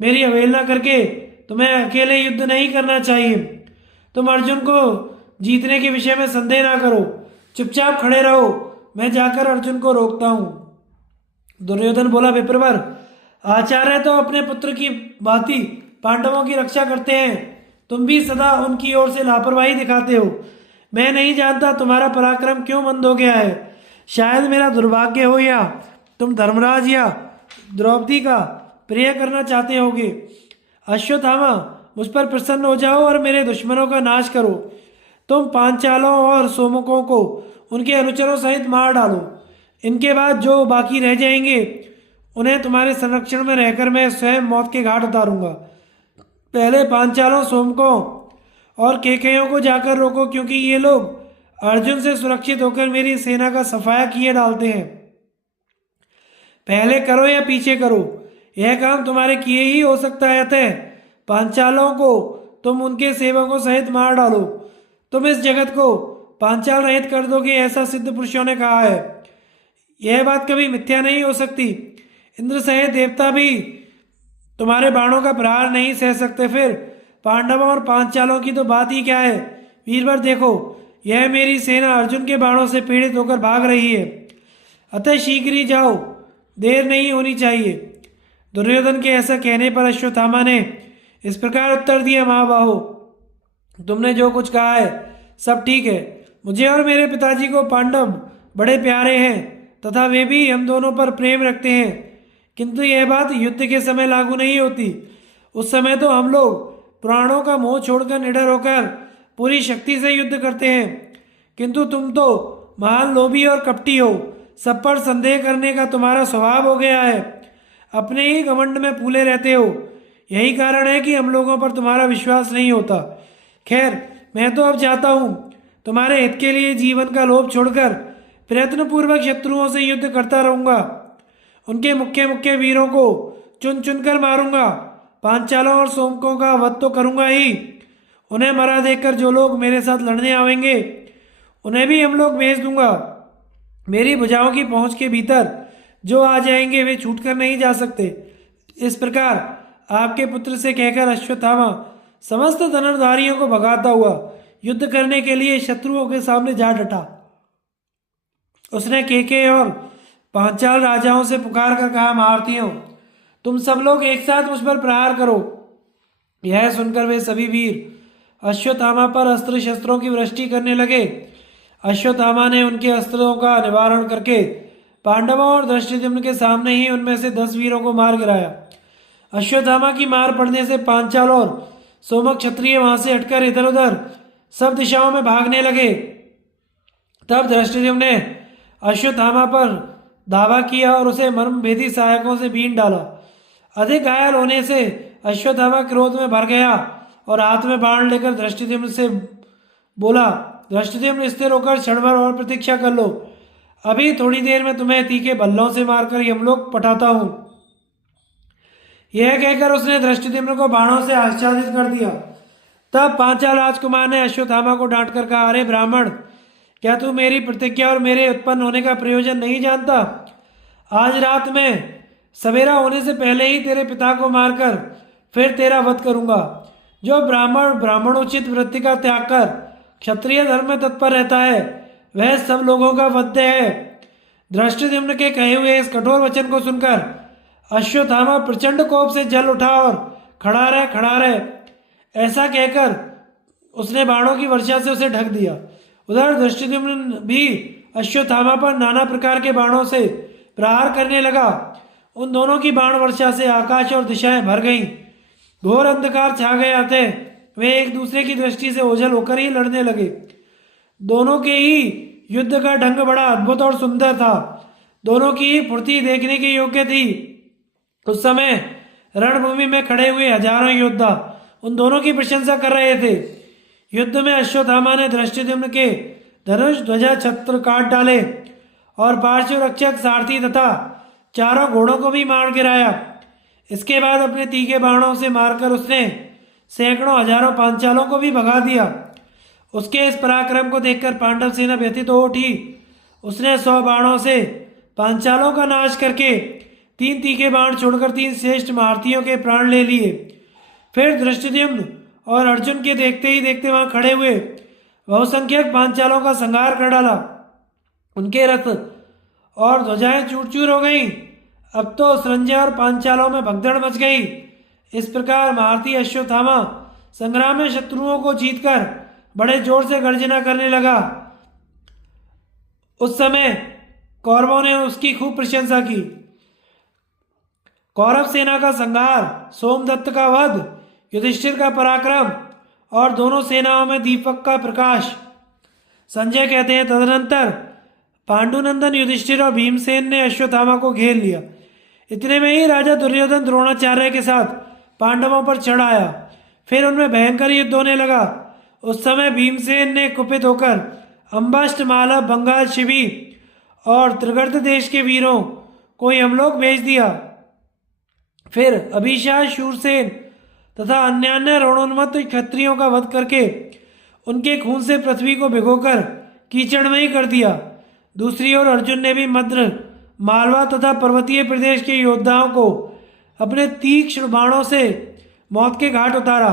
मेरी अवहेलना करके तुम्हें अकेले युद्ध नहीं करना चाहिए। तुम अर्जुन को जीतने के विषय में संदेह ना करो, चुपचाप खड़े रहो, मैं जाकर अर्जुन को रोकता हूं। दुर्योधन बोला, विप्रवर, आचार्य तो अपने पुत्र की भांति पांडवों की रक्षा करते हैं, तुम भी सदा उनकी ओर से लापरवाही दिखाते हो। मैं नहीं जानता तुम्हारा पराक्रम क्यों मंद हो गया है। शायद मेरा दुर्भाग्य हो, या तुम धर्मराज या द्रौपदी का प्रिय करना चाहते होगे। अश्वत्थामा, मुझ पर प्रसन्न हो जाओ और मेरे दुश्मनों का नाश करो। तुम पांचालों और सोमकों को उनके अनुचरों सहित मार डालो। इनके बाद जो बाकी रह जाएंगे उन्हें तुम्हारे संरक्षण में रहकर मैं स्वयं मौत के घाट उतारूंगा। पहले पांचालों, सोमकों और केकयों को जाकर रोको, क्योंकि ये लोग अर्जुन से सुरक्षित होकर मेरी सेना का सफाया किए डालते हैं। पहले करो या पीछे करो, यह काम तुम्हारे किए ही हो सकता है। अतः पांचालों को तुम उनके सेवकों सहित मार डालो। तुम इस जगत को पांचाल रहित कर दोगे, ऐसा सिद्ध पुरुषों ने कहा है। यह बात कभी मिथ्या नहीं हो सकती। इंद्र सहित देवता भी तुम्हारे बाणों का प्रहार नहीं सह सकते। फिर पांडवों और पांचालों की तो बात ही क्या है। वीरवर, देखो, यह मेरी सेना अर्जुन के बाणों से पीड़ित होकर भाग रही है। अतः शीघ्र ही जाओ, देर नहीं होनी चाहिए। दुर्योधन के ऐसा कहने पर अश्वत्थामा ने इस प्रकार उत्तर दिया, महाबाहो, तुमने जो कुछ कहा है सब ठीक है। मुझे और मेरे पिताजी को पांडव बड़े प्यारे हैं तथा वे भी हम दोनों पर प्रेम रखते हैं, किंतु यह बात युद्ध के समय लागू नहीं होती। उस समय तो हम लोग प्राणों का मोह छोड़कर निडर होकर पूरी शक्ति से युद्ध करते हैं, किंतु तुम तो महान लोभी और कपटी हो। सब पर संदेह करने का तुम्हारा स्वभाव हो गया है, अपने ही घमंड में फूले रहते हो। यही कारण है कि हम लोगों पर तुम्हारा विश्वास नहीं होता। खैर, मैं तो अब चाहता हूँ तुम्हारे हित के लिए जीवन का लोभ छोड़कर प्रयत्नपूर्वक शत्रुओं से युद्ध करता रहूंगा। उनके मुख्य मुख्य वीरों को चुन चुनकर मारूंगा। पांचालों और सोमकों का वध तो करूंगा ही। उन्हें मरा देखकर जो लोग मेरे साथ लड़ने आवेंगे उन्हें भी हम लोग भेज दूंगा। मेरी भुजाओं की पहुंच के भीतर जो आ जाएंगे वे छूट कर नहीं जा सकते। इस प्रकार आपके पुत्र से कहकर अश्वत्थामा समस्त धनुर्धारियों को भगाता हुआ युद्ध करने के लिए शत्रुओं के सामने जा डटा। उसने केके और पांचाल राजाओं से पुकार कर कहा, महारथियों, तुम सब लोग एक साथ मुझ पर प्रहार करो। यह सुनकर वे सभी वीर अश्वत्थामा पर अस्त्र शस्त्रों की वृष्टि करने लगे। अश्वत्थामा ने उनके अस्त्रों का निवारण करके पांडवों और धृष्टद्युम्न के सामने ही उनमें से 10 वीरों को मार गिराया। अश्वत्थामा की मार पड़ने से पांचाल और सोमक क्षत्रिय वहां से हटकर इधर उधर सब दिशाओं में भागने लगे। तब धृष्टद्युम्न ने अश्वत्थामा पर धावा किया और उसे मर्मभेदी सहायकों से बीन डाला। अधिक घायल होने से अश्वत्थामा क्रोध में भर गया और हाथ में बाण लेकर धृष्टद्युम्न से बोला, धृष्टद्युम्न, स्थिर होकर क्षण भर और प्रतीक्षा कर लो। अभी थोड़ी देर में तुम्हें तीखे बल्लों से मारकर यमलोक पठाता हूं। यह कहकर उसने धृष्टद्युम्न को बाणों से आच्छादित कर दिया। तब पांचाल राजकुमार ने अश्वत्थामा को डांट कर कहा, अरे ब्राह्मण, क्या तू मेरी प्रतिज्ञा और मेरे उत्पन्न होने का प्रयोजन नहीं जानता? आज रात में सवेरा होने से पहले ही तेरे पिता को मारकर फिर तेरा वध करूंगा। जो ब्राह्मण ब्राह्मणोचित वृत्ति का त्याग कर क्षत्रिय धर्म में तत्पर रहता है वह सब लोगों का वध्य है। धृष्टद्युम्न के कहे हुए इस कठोर वचन को सुनकर अश्वत्थामा प्रचंड कोप से जल उठा और खड़ा रह ऐसा कहकर उसने बाणों की वर्षा से उसे ढक दिया। उधर धृष्टद्युम्न भी अश्वत्थामा पर नाना प्रकार के बाणों से प्रहार करने लगा। उन दोनों की बाण वर्षा से आकाश और दिशाएं भर गईं। घोर अंधकार छा गया थे। वे एक दूसरे की दृष्टि से ओझल होकर ही लड़ने लगे। दोनों के ही युद्ध का ढंग बड़ा अद्भुत और सुंदर था। दोनों की ही फुर्ती देखने के योग्य थी। उस समय रणभूमि में खड़े हुए हजारों योद्धा उन दोनों की प्रशंसा कर रहे थे। युद्ध में अश्वत्थामा ने धृष्टद्युम्न के धनुष ध्वजा छत्र काट डाले और पार्श्व रक्षक सारथी तथा चारों घोड़ों को भी मार गिराया। इसके बाद अपने तीखे बाणों से मारकर उसने सैकड़ों हजारों पांचालों को भी भगा दिया। उसके इस पराक्रम को देखकर पांडव सेना व्यथित हो उठी। उसने 100 बाणों से पांचालों का नाश करके 3 तीखे बाण छोड़कर 3 श्रेष्ठ महारथियों के प्राण ले लिए। फिर धृष्टद्युम्न और अर्जुन के देखते ही देखते वहां खड़े हुए बहुसंख्यक पांचालों का संहार कर डाला। उनके रथ और ध्वजाएं चूर चूर हो गईं। अब तो संजय और पांचालों में भगदड़ मच गई। इस प्रकार महारथी अश्वत्थामा संग्राम में शत्रुओं को जीतकर बड़े जोर से गर्जना करने लगा। उस समय कौरवों ने उसकी खूब प्रशंसा की। कौरव सेना का संहार, सोमदत्त का वध, युधिष्ठिर का पराक्रम और दोनों सेनाओं में दीपक का प्रकाश। संजय कहते हैं, तदनंतर पांडुनंदन युधिष्ठिर और भीमसेन ने अश्वत्थामा को घेर लिया। इतने में ही राजा दुर्योधन द्रोणाचार्य के साथ पांडवों पर चढ़ आया। फिर उनमें भयंकर युद्ध होने लगा। उस समय भीमसेन ने कुपित होकर अम्बाष्ट, मालव, बंगाल, शिबी और त्रिगर्त देश के वीरों को यमलोक भेज दिया। फिर अभिषा, शूरसेन तथा अन्य रणोन्मत्त क्षत्रियों का वध करके उनके खून से पृथ्वी को भिगोकर कीचड़मयी कर दिया। दूसरी ओर अर्जुन ने भी मद्र, मालवा तथा पर्वतीय प्रदेश के योद्धाओं को अपने तीक्ष्ण बाणों से मौत के घाट उतारा।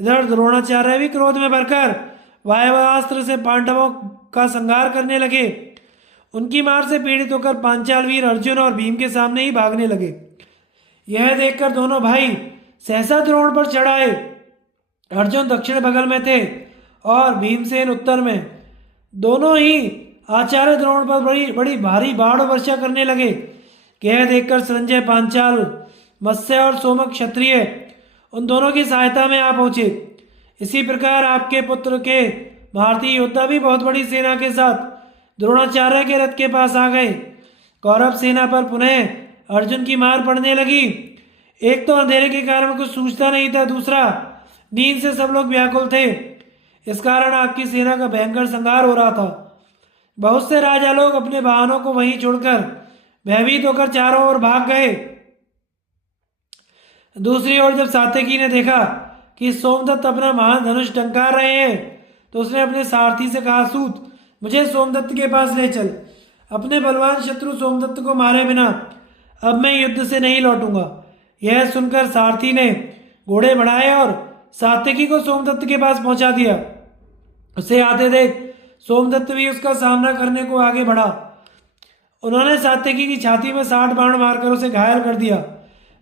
इधर द्रोणाचार्य भी क्रोध में भरकर वायवास्त्र से पांडवों का संहार करने लगे। उनकी मार से पीड़ित होकर पांचाल वीर अर्जुन और भीम के सामने ही भागने लगे। यह देखकर दोनों भाई सहसा द्रोण पर चढ़ाए। अर्जुन दक्षिण बगल में थे और भीमसेन उत्तर में। दोनों ही आचार्य द्रोण पर बड़ी बड़ी भारी बाण वर्षा करने लगे। यह देखकर संजय, पांचाल, मत्स्य और सोमक क्षत्रिय उन दोनों की सहायता में आ पहुंचे। इसी प्रकार आपके पुत्र के भारतीय योद्धा भी बहुत बड़ी सेना के साथ द्रोणाचार्य के रथ के पास आ गए। कौरव सेना पर पुनः अर्जुन की मार पड़ने लगी। एक तो अंधेरे के कारण कुछ सूझता नहीं था, दूसरा नींद से सब लोग व्याकुल थे। इस कारण आपकी सेना का भयंकर संहार हो रहा था। बहुत से राजा लोग अपने वाहनों को वहीं छोड़कर भयभीत होकर चारों ओर भाग गए। दूसरी ओर जब सात्यकी ने देखा कि सोमदत्त अपना महाधनुष टंकार रहे हैं तो उसने अपने सारथी से कहा, सूत, मुझे सोमदत्त के पास ले चल। अपने बलवान शत्रु सोमदत्त को मारे बिना अब मैं युद्ध से नहीं लौटूंगा। यह सुनकर सारथी ने घोड़े बढ़ाए और सात्यकी को सोमदत्त के पास पहुंचा दिया। उसे आते देख सोमदत्त भी उसका सामना करने को आगे बढ़ा। उन्होंने सात्यकी की छाती में 60 बाण मारकर उसे घायल कर दिया।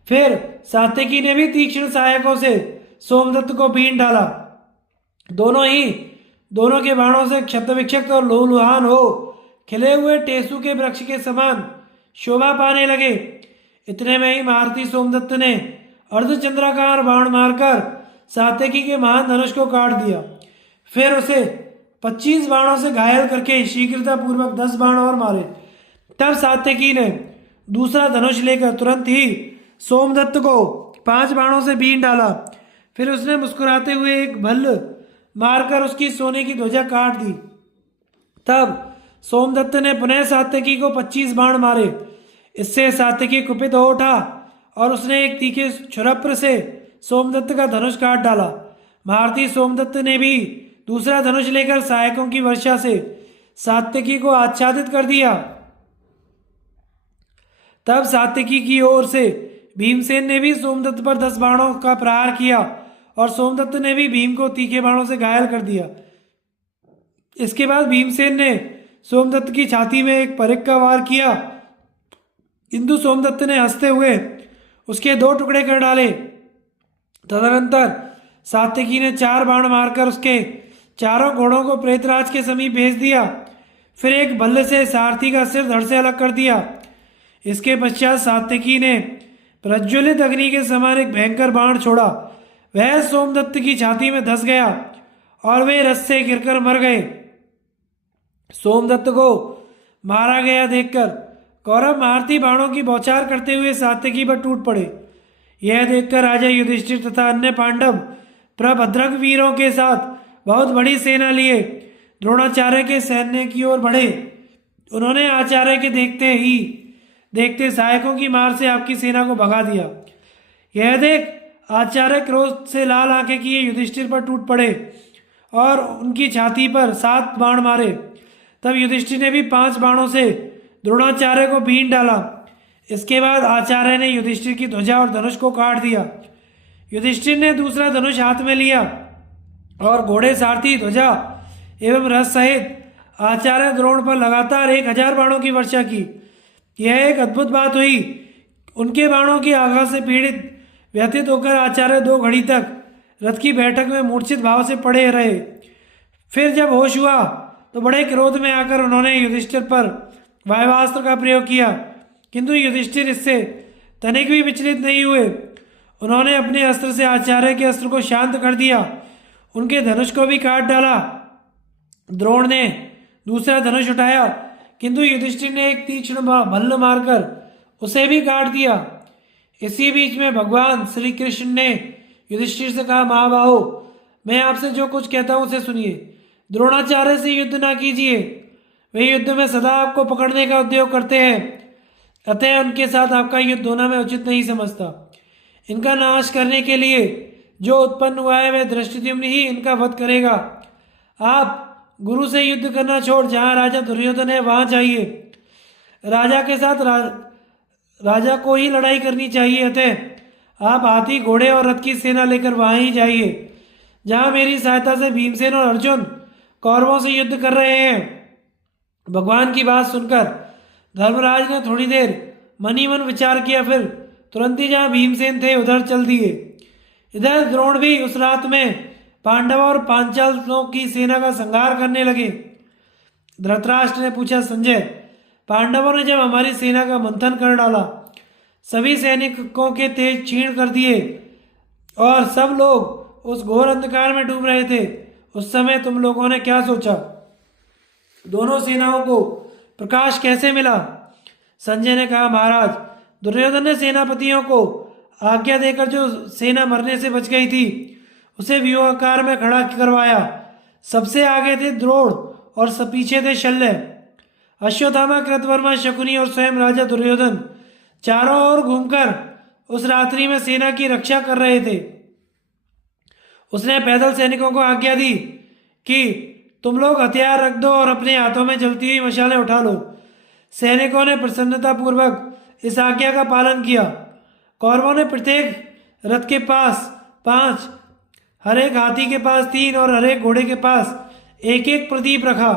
फिर सात्यकी ने भी तीक्ष्ण सहायकों से सोमदत्त को बीन डाला। दोनों के बाणों से क्षत विक्षत और लहूलुहान हो खिले हुए टेसू के वृक्ष के समान शोभा पाने लगे। इतने में ही महारथी सोमदत्त ने अर्धचंद्राकार बाण मारकर सात्यकी के महान धनुष को काट दिया। फिर उसे 25 बाणों से घायल करके शीघ्रता पूर्वक 10 बाण और मारे। तब सात्यकी ने दूसरा धनुष लेकर तुरंत ही सोमदत्त को 5 बाणों से बीन डाला। फिर उसने मुस्कुराते हुए एक भल्ल मारकर उसकी सोने की ध्वजा काट दी। तब सोमदत्त ने पुनः सात्यकी को 25 बाण मारे। इससे सात्यकी कुपित हो उठा और उसने एक तीखे छुरप्र से सोमदत्त का धनुष काट डाला। महारथी सोमदत्त ने भी दूसरा धनुष लेकर सहायकों की वर्षा से सात्यकी को आच्छादित कर दिया। तब सात्यकी की ओर से भीमसेन ने भी सोमदत्त पर 10 बाणों का प्रहार किया और सोमदत्त ने भी भीम को तीखे बाणों से घायल कर दिया। इसके बाद भीमसेन ने सोमदत्त की छाती में एक परिघ का वार किया, किंतु सोमदत्त ने हंसते हुए उसके 2 टुकड़े कर डाले। तदनंतर सात्यकी ने 4 बाण मारकर उसके चारों घोड़ों को प्रेतराज के समीप भेज दिया। फिर एक भल्ले से सारथी का सिर धड़ से अलग कर दिया। इसके पश्चात सात्यकी ने प्रज्वलित अग्नि के समान एक भयंकर बाण छोड़ा। वह सोमदत्त की छाती में धंस गया और वे रस से गिरकर मर गए। सोमदत्त को मारा गया देखकर कौरव महारथी बाणों की बौछार करते हुए सात्यकी पर टूट पड़े। यह देखकर राजा युधिष्ठिर तथा अन्य पांडव प्रभद्रक वीरों के साथ बहुत बड़ी सेना लिए द्रोणाचार्य के सैन्य की ओर बढ़े। उन्होंने आचार्य के देखते सहायकों की मार से आपकी सेना को भगा दिया। यह देख आचार्य क्रोध से लाल आंखें किए युधिष्ठिर पर टूट पड़े और उनकी छाती पर 7 बाण मारे। तब युधिष्ठिर ने भी 5 बाणों से द्रोणाचार्य को बीन डाला। इसके बाद आचार्य ने युधिष्ठिर की ध्वजा और धनुष को काट दिया। युधिष्ठिर ने दूसरा धनुष हाथ में लिया और घोड़े, सारथी, ध्वजा एवं रस सहित आचार्य द्रोण पर लगातार 1000 बाणों की वर्षा की। यह एक अद्भुत बात हुई। उनके बाणों की आघात से पीड़ित व्यथित होकर आचार्य 2 घड़ी तक रथ की बैठक में मूर्छित भाव से पड़े रहे। फिर जब होश हुआ तो बड़े क्रोध में आकर उन्होंने युधिष्ठिर पर वायवास्त्र का प्रयोग किया, किंतु युधिष्ठिर इससे तनिक भी विचलित नहीं हुए। उन्होंने अपने अस्त्र से आचार्य के अस्त्र को शांत कर दिया, उनके धनुष को भी काट डाला। द्रोण ने दूसरा धनुष उठाया, किंतु युधिष्ठिर ने एक तीक्ष्ण भल्ल मारकर उसे भी काट दिया। इसी बीच में भगवान श्री कृष्ण ने युधिष्ठिर से कहा, महाबाहो, मैं आपसे जो कुछ कहता हूं उसे सुनिए। द्रोणाचार्य से युद्ध ना कीजिए, वे युद्ध में सदा आपको पकड़ने का उद्योग करते हैं, अतः उनके साथ आपका युद्ध होना मैं उचित नहीं समझता। इनका नाश करने के लिए जो उत्पन्न हुआ है वह धृष्टद्युम्न ही इनका वध करेगा। आप गुरु से युद्ध करना छोड़ जहां राजा दुर्योधन है वहां जाइए। राजा के साथ राजा को ही लड़ाई करनी चाहिए, अतः आप हाथी घोड़े और रथ की सेना लेकर वहां ही जाइए जहां मेरी सहायता से भीमसेन और अर्जुन कौरवों से युद्ध कर रहे हैं। भगवान की बात सुनकर धर्मराज ने थोड़ी देर मन ही मन विचार किया, फिर तुरंत ही जहां भीमसेन थे उधर चल दिए। इधर द्रोण भी उस रात में पांडव और पांचालों की सेना का संहार करने लगे। धृतराष्ट्र ने पूछा, संजय, पांडवों ने जब हमारी सेना का मंथन कर डाला, सभी सैनिकों के तेज क्षीण कर दिए और सब लोग उस घोर अंधकार में डूब रहे थे, उस समय तुम लोगों ने क्या सोचा? दोनों सेनाओं को प्रकाश कैसे मिला? संजय ने कहा, महाराज, दुर्योधन ने सेनापतियों को आज्ञा देकर जो सेना मरने से बच गई थी उसे व्यूहाकार में खड़ा करवाया। सबसे आगे थे द्रोण और सब पीछे थे शल्य। अश्वत्थामा, कृतवर्मा, शकुनी और स्वयं राजा दुर्योधन चारों ओर घूमकर उस रात्रि में सेना की रक्षा कर रहे थे। उसने पैदल सैनिकों को आज्ञा दी कि तुम लोग हथियार रख दो और अपने हाथों में जलती हुई मशालें उठा लो। सैनिकों ने प्रसन्नता पूर्वक इस आज्ञा का पालन किया। कौरवों ने प्रत्येक रथ के पास 5, हर एक हाथी के पास 3 और हर एक घोड़े के पास 1-1 प्रदीप रखा।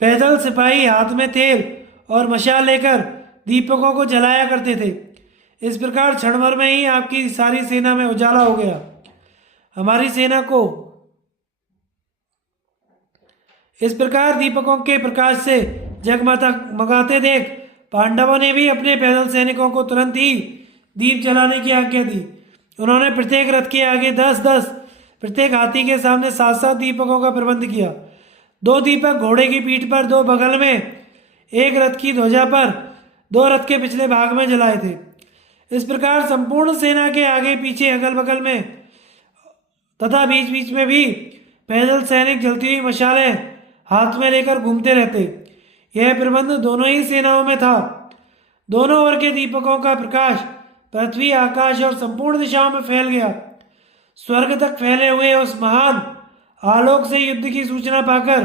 पैदल सिपाही हाथ में तेल और मशाल लेकर दीपकों को जलाया करते थे। इस प्रकार क्षणभर में ही आपकी सारी सेना में उजाला हो गया। हमारी सेना को इस प्रकार दीपकों के प्रकाश से जगमगाते देख पांडवों ने भी अपने पैदल सैनिकों को तुरंत ही दीप जलाने की आज्ञा दी। उन्होंने प्रत्येक रथ के आगे 10-10, प्रत्येक हाथी के सामने 7-7 दीपकों का प्रबंध किया। 2 दीपक घोड़े की पीठ पर, 2 बगल में, 1 रथ की ध्वजा पर, 2 रथ के पिछले भाग में जलाए थे। इस प्रकार संपूर्ण सेना के आगे पीछे, अगल बगल में तथा बीच बीच में भी पैदल सैनिक जलती हुई मशालें हाथ में लेकर घूमते रहते। यह प्रबंध दोनों ही सेनाओं में था। दोनों ओर के दीपकों का प्रकाश पृथ्वी, आकाश और संपूर्ण दिशाओं में फैल गया। स्वर्ग तक फैले हुए उस महान आलोक से युद्ध की सूचना पाकर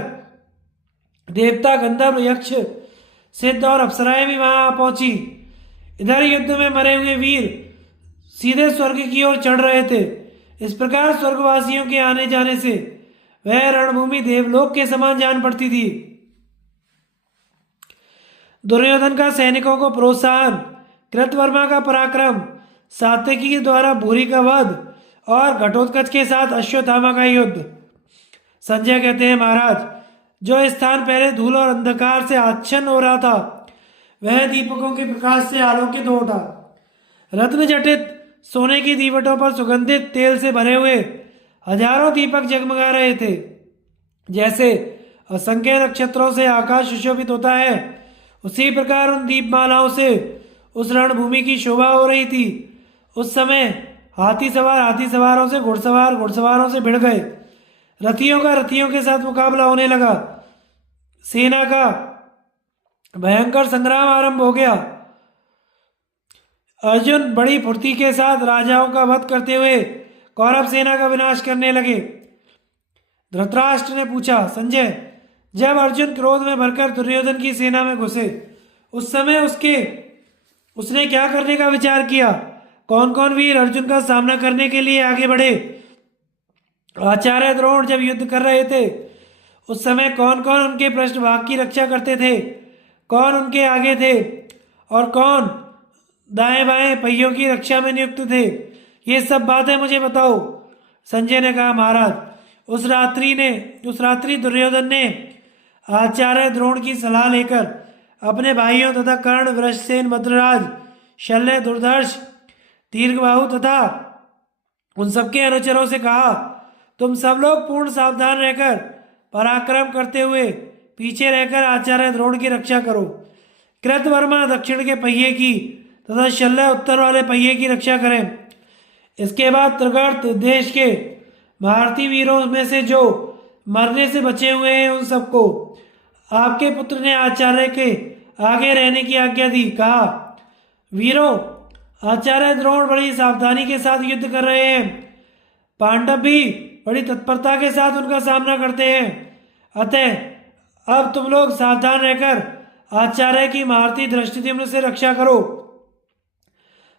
देवता, गंधर्व, यक्ष, सिद्ध और अप्सराएं भी वहां आ पहुंची। इधर युद्ध में मरे हुए वीर सीधे स्वर्ग की ओर चढ़ रहे थे। इस प्रकार स्वर्गवासियों के आने जाने से वह रणभूमि देवलोक के समान जान पड़ती थी। दुर्योधन का सैनिकों को प्रोत्साहन, कृतवर्मा का पराक्रम, सात्यकी के द्वारा भूरि का वध और घटोत्कच के साथ अश्वत्थामा का युद्ध। संजय कहते हैं, महाराज, जो स्थान पहले धूल और अंधकार से आच्छन्न हो रहा था वह दीपकों के प्रकाश से आलोकित हो उठा। रत्न जटित सोने की दीवटों पर सुगंधित तेल से भरे हुए हजारों दीपक जगमगा रहे थे। जैसे असंख्य नक्षत्रों से आकाश सुशोभित होता है, उसी प्रकार उन दीपमालाओं से उस रणभूमि की शोभा हो रही थी। उस समय हाथी सवारों से घुड़सवारों से भिड़ गए। रथियों का रथियों के साथ मुकाबला होने लगा। सेना का भयंकर संग्राम आरंभ हो गया। अर्जुन बड़ी फुर्ती के साथ राजाओं का वध करते हुए कौरव सेना का विनाश करने लगे। धृतराष्ट्र ने पूछा, संजय, जब अर्जुन क्रोध में भरकर दुर्योधन की सेना में घुसे उस समय उसने क्या करने का विचार किया? कौन कौन वीर अर्जुन का सामना करने के लिए आगे बढ़े? आचार्य द्रोण जब युद्ध कर रहे थे उस समय कौन कौन उनके पृष्ठभाग की रक्षा करते थे, कौन उनके आगे थे और कौन दाएं बाएं पहियों की रक्षा में नियुक्त थे, ये सब बातें मुझे बताओ। संजय ने कहा, महाराज, उस रात्रि दुर्योधन ने आचार्य द्रोण की सलाह लेकर अपने भाइयों तथा कर्ण, वृषसेन, भद्रराज, शल्य, दुर्धर्ष, दीर्घबाहु तथा उन सबके अनुचरों से कहा, तुम सब लोग पूर्ण सावधान रहकर पराक्रम करते हुए पीछे रहकर आचार्य द्रोण की रक्षा करो। कृतवर्मा दक्षिण के पहिए की तथा शल्य उत्तर वाले पहिए की रक्षा करें। इसके बाद त्रिगर्त देश के भारतीय वीरों में से जो मरने से बचे हुए हैं उन सबको आपके पुत्र ने आचार्य के आगे रहने की आज्ञा दी। कहा, वीरों, आचार्य द्रोण बड़ी सावधानी के साथ युद्ध कर रहे हैं, पांडव भी बड़ी तत्परता के साथ उनका सामना करते हैं। अतः अब तुम लोग सावधान रहकर आचार्य की महारथी धृष्टद्युम्न से रक्षा करो।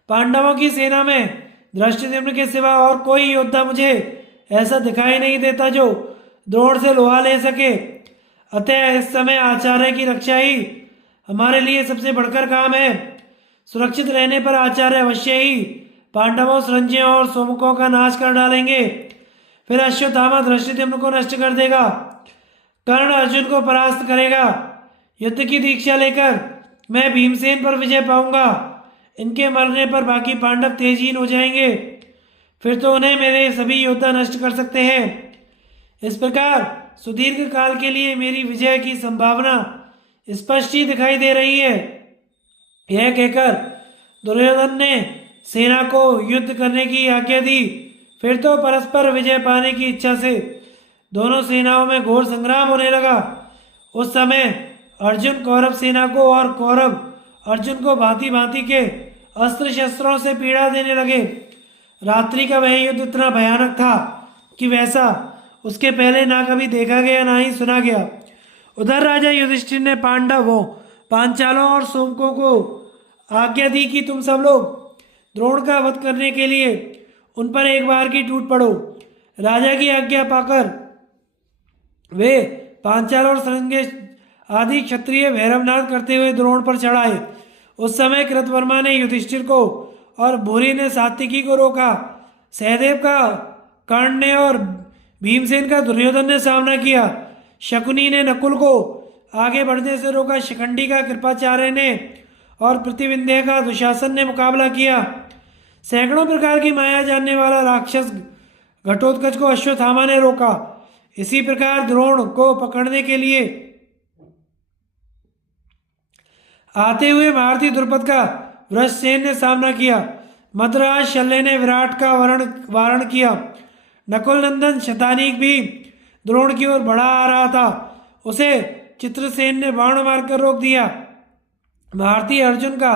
पांडवों की सेना में धृष्टद्युम्न के सिवा और कोई योद्धा मुझे ऐसा दिखाई नहीं देता जो द्रोण से लोहा ले सके। अतः इस समय आचार्य की रक्षा ही हमारे लिए सबसे बढ़कर काम है। सुरक्षित रहने पर आचार्य अवश्य ही पांडवों, संजयों और सोमकों का नाश कर डालेंगे। फिर अश्वत्थामा धृष्टद्युम्न को नष्ट कर देगा, कर्ण अर्जुन को परास्त करेगा। युद्ध की दीक्षा लेकर मैं भीमसेन पर विजय पाऊंगा। इनके मरने पर बाकी पांडव तेजहीन हो जाएंगे, फिर तो उन्हें मेरे सभी योद्धा नष्ट कर सकते हैं। इस प्रकार सुदीर्घ काल के लिए मेरी विजय की संभावना स्पष्ट ही दिखाई दे रही है। यह कहकर दुर्योधन ने सेना को युद्ध करने की आज्ञा दी। फिर तो परस्पर विजय पाने की इच्छा से दोनों सेनाओं में घोर संग्राम होने लगा। उस समय अर्जुन कौरव सेना को और कौरव अर्जुन को भांति भांति के अस्त्र शस्त्रों से पीड़ा देने लगे। रात्रि का वह युद्ध इतना भयानक था कि वैसा उसके पहले ना कभी देखा गया ना ही सुना गया। उधर राजा युधिष्ठिर ने पांडवों, पांचालों और सोमकों को आज्ञा दी कि तुम सब लोग द्रोण का वध करने के लिए उन पर एक बार की टूट पड़ो। राजा की आज्ञा पाकर वे पांचाल और संगे आदि क्षत्रिय भैरवनाद करते हुए द्रोण पर चढ़ाए। उस समय कृतवर्मा ने युधिष्ठिर को और भूरि ने सात्विकी को रोका। सहदेव का कर्ण ने और भीमसेन का दुर्योधन ने सामना किया। शकुनी ने नकुल को आगे बढ़ने से रोका। शिखंडी का कृपाचार्य ने और प्रतिविंध्य का दुशासन ने मुकाबला किया। सैकड़ों प्रकार की माया जानने वाला राक्षस घटोत्कच को अश्वत्थामा ने रोका। इसी प्रकार द्रोण को पकड़ने के लिए आते हुए भारतीय द्रुपद का वृषसेन ने सामना किया। मद्राज शल्य ने विराट का वारण किया। नकुल नंदन शतानीक भी द्रोण की ओर बढ़ा आ रहा था, उसे चित्रसेन ने बाण मारकर रोक दिया। भारतीय अर्जुन का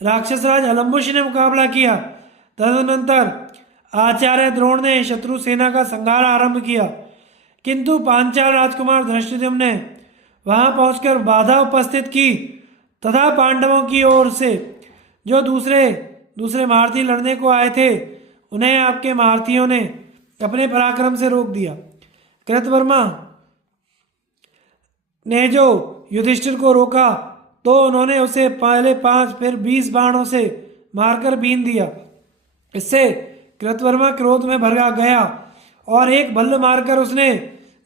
राक्षसराज अलम्बुश ने मुकाबला किया। तदनंतर आचार्य द्रोण ने शत्रु सेना का संहार आरंभ किया, किंतु पांचाल राजकुमार धृष्टद्युम्न ने वहां पहुंचकर बाधा उपस्थित की तथा पांडवों की ओर से जो दूसरे महारथी लड़ने को आए थे उन्हें आपके महारथियों ने अपने पराक्रम से रोक दिया। कृतवर्मा ने जो युधिष्ठिर को रोका तो उन्होंने उसे पहले 5 फिर 20 बाणों से मारकर बीन दिया। इससे कृतवर्मा क्रोध में भर गया और एक भल्ल मारकर उसने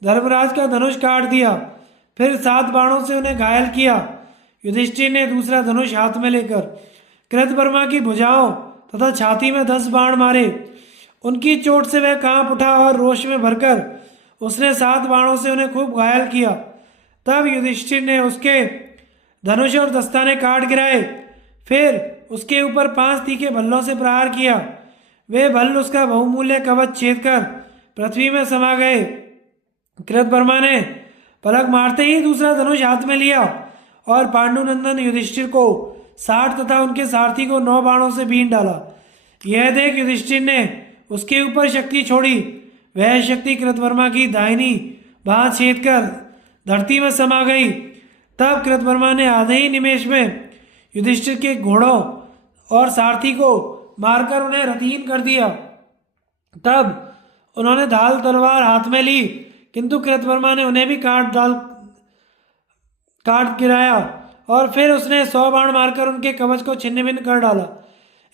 धर्मराज का धनुष काट दिया। फिर 7 बाणों से उन्हें घायल किया। युधिष्ठिर ने दूसरा धनुष हाथ में लेकर कृतवर्मा की भुजाओं तथा छाती में 10 बाण मारे। उनकी चोट से वह कांप उठा और रोष में भरकर उसने 7 बाणों से उन्हें खूब घायल किया। तब युधिष्ठिर ने उसके धनुष और दस्ताने काट गिराए। फिर उसके ऊपर 5 तीखे भल्लों से प्रहार किया। वे भल्ल उसका बहुमूल्य कवच छेद कर पृथ्वी में समा गए। कृतवर्मा ने पलक मारते ही दूसरा धनुष हाथ में लिया और पांडुनंदन युधिष्ठिर को 60 तथा उनके सारथी को 9 बाणों से बीन डाला। यह देख युधिष्ठिर ने उसके ऊपर शक्ति छोड़ी। वह शक्ति कृतवर्मा की दाहिनी बांह छेद कर धरती में समा गई। तब कृतवर्मा ने आधे ही निमेष में युधिष्ठिर के घोड़ों और सारथी को मारकर उन्हें रथहीन कर दिया। तब उन्होंने ढाल तलवार हाथ में ली, किंतु कृतवर्मा ने उन्हें भी काट गिराया और फिर उसने 100 बाण मारकर उनके कवच को छिन्न भिन्न कर डाला।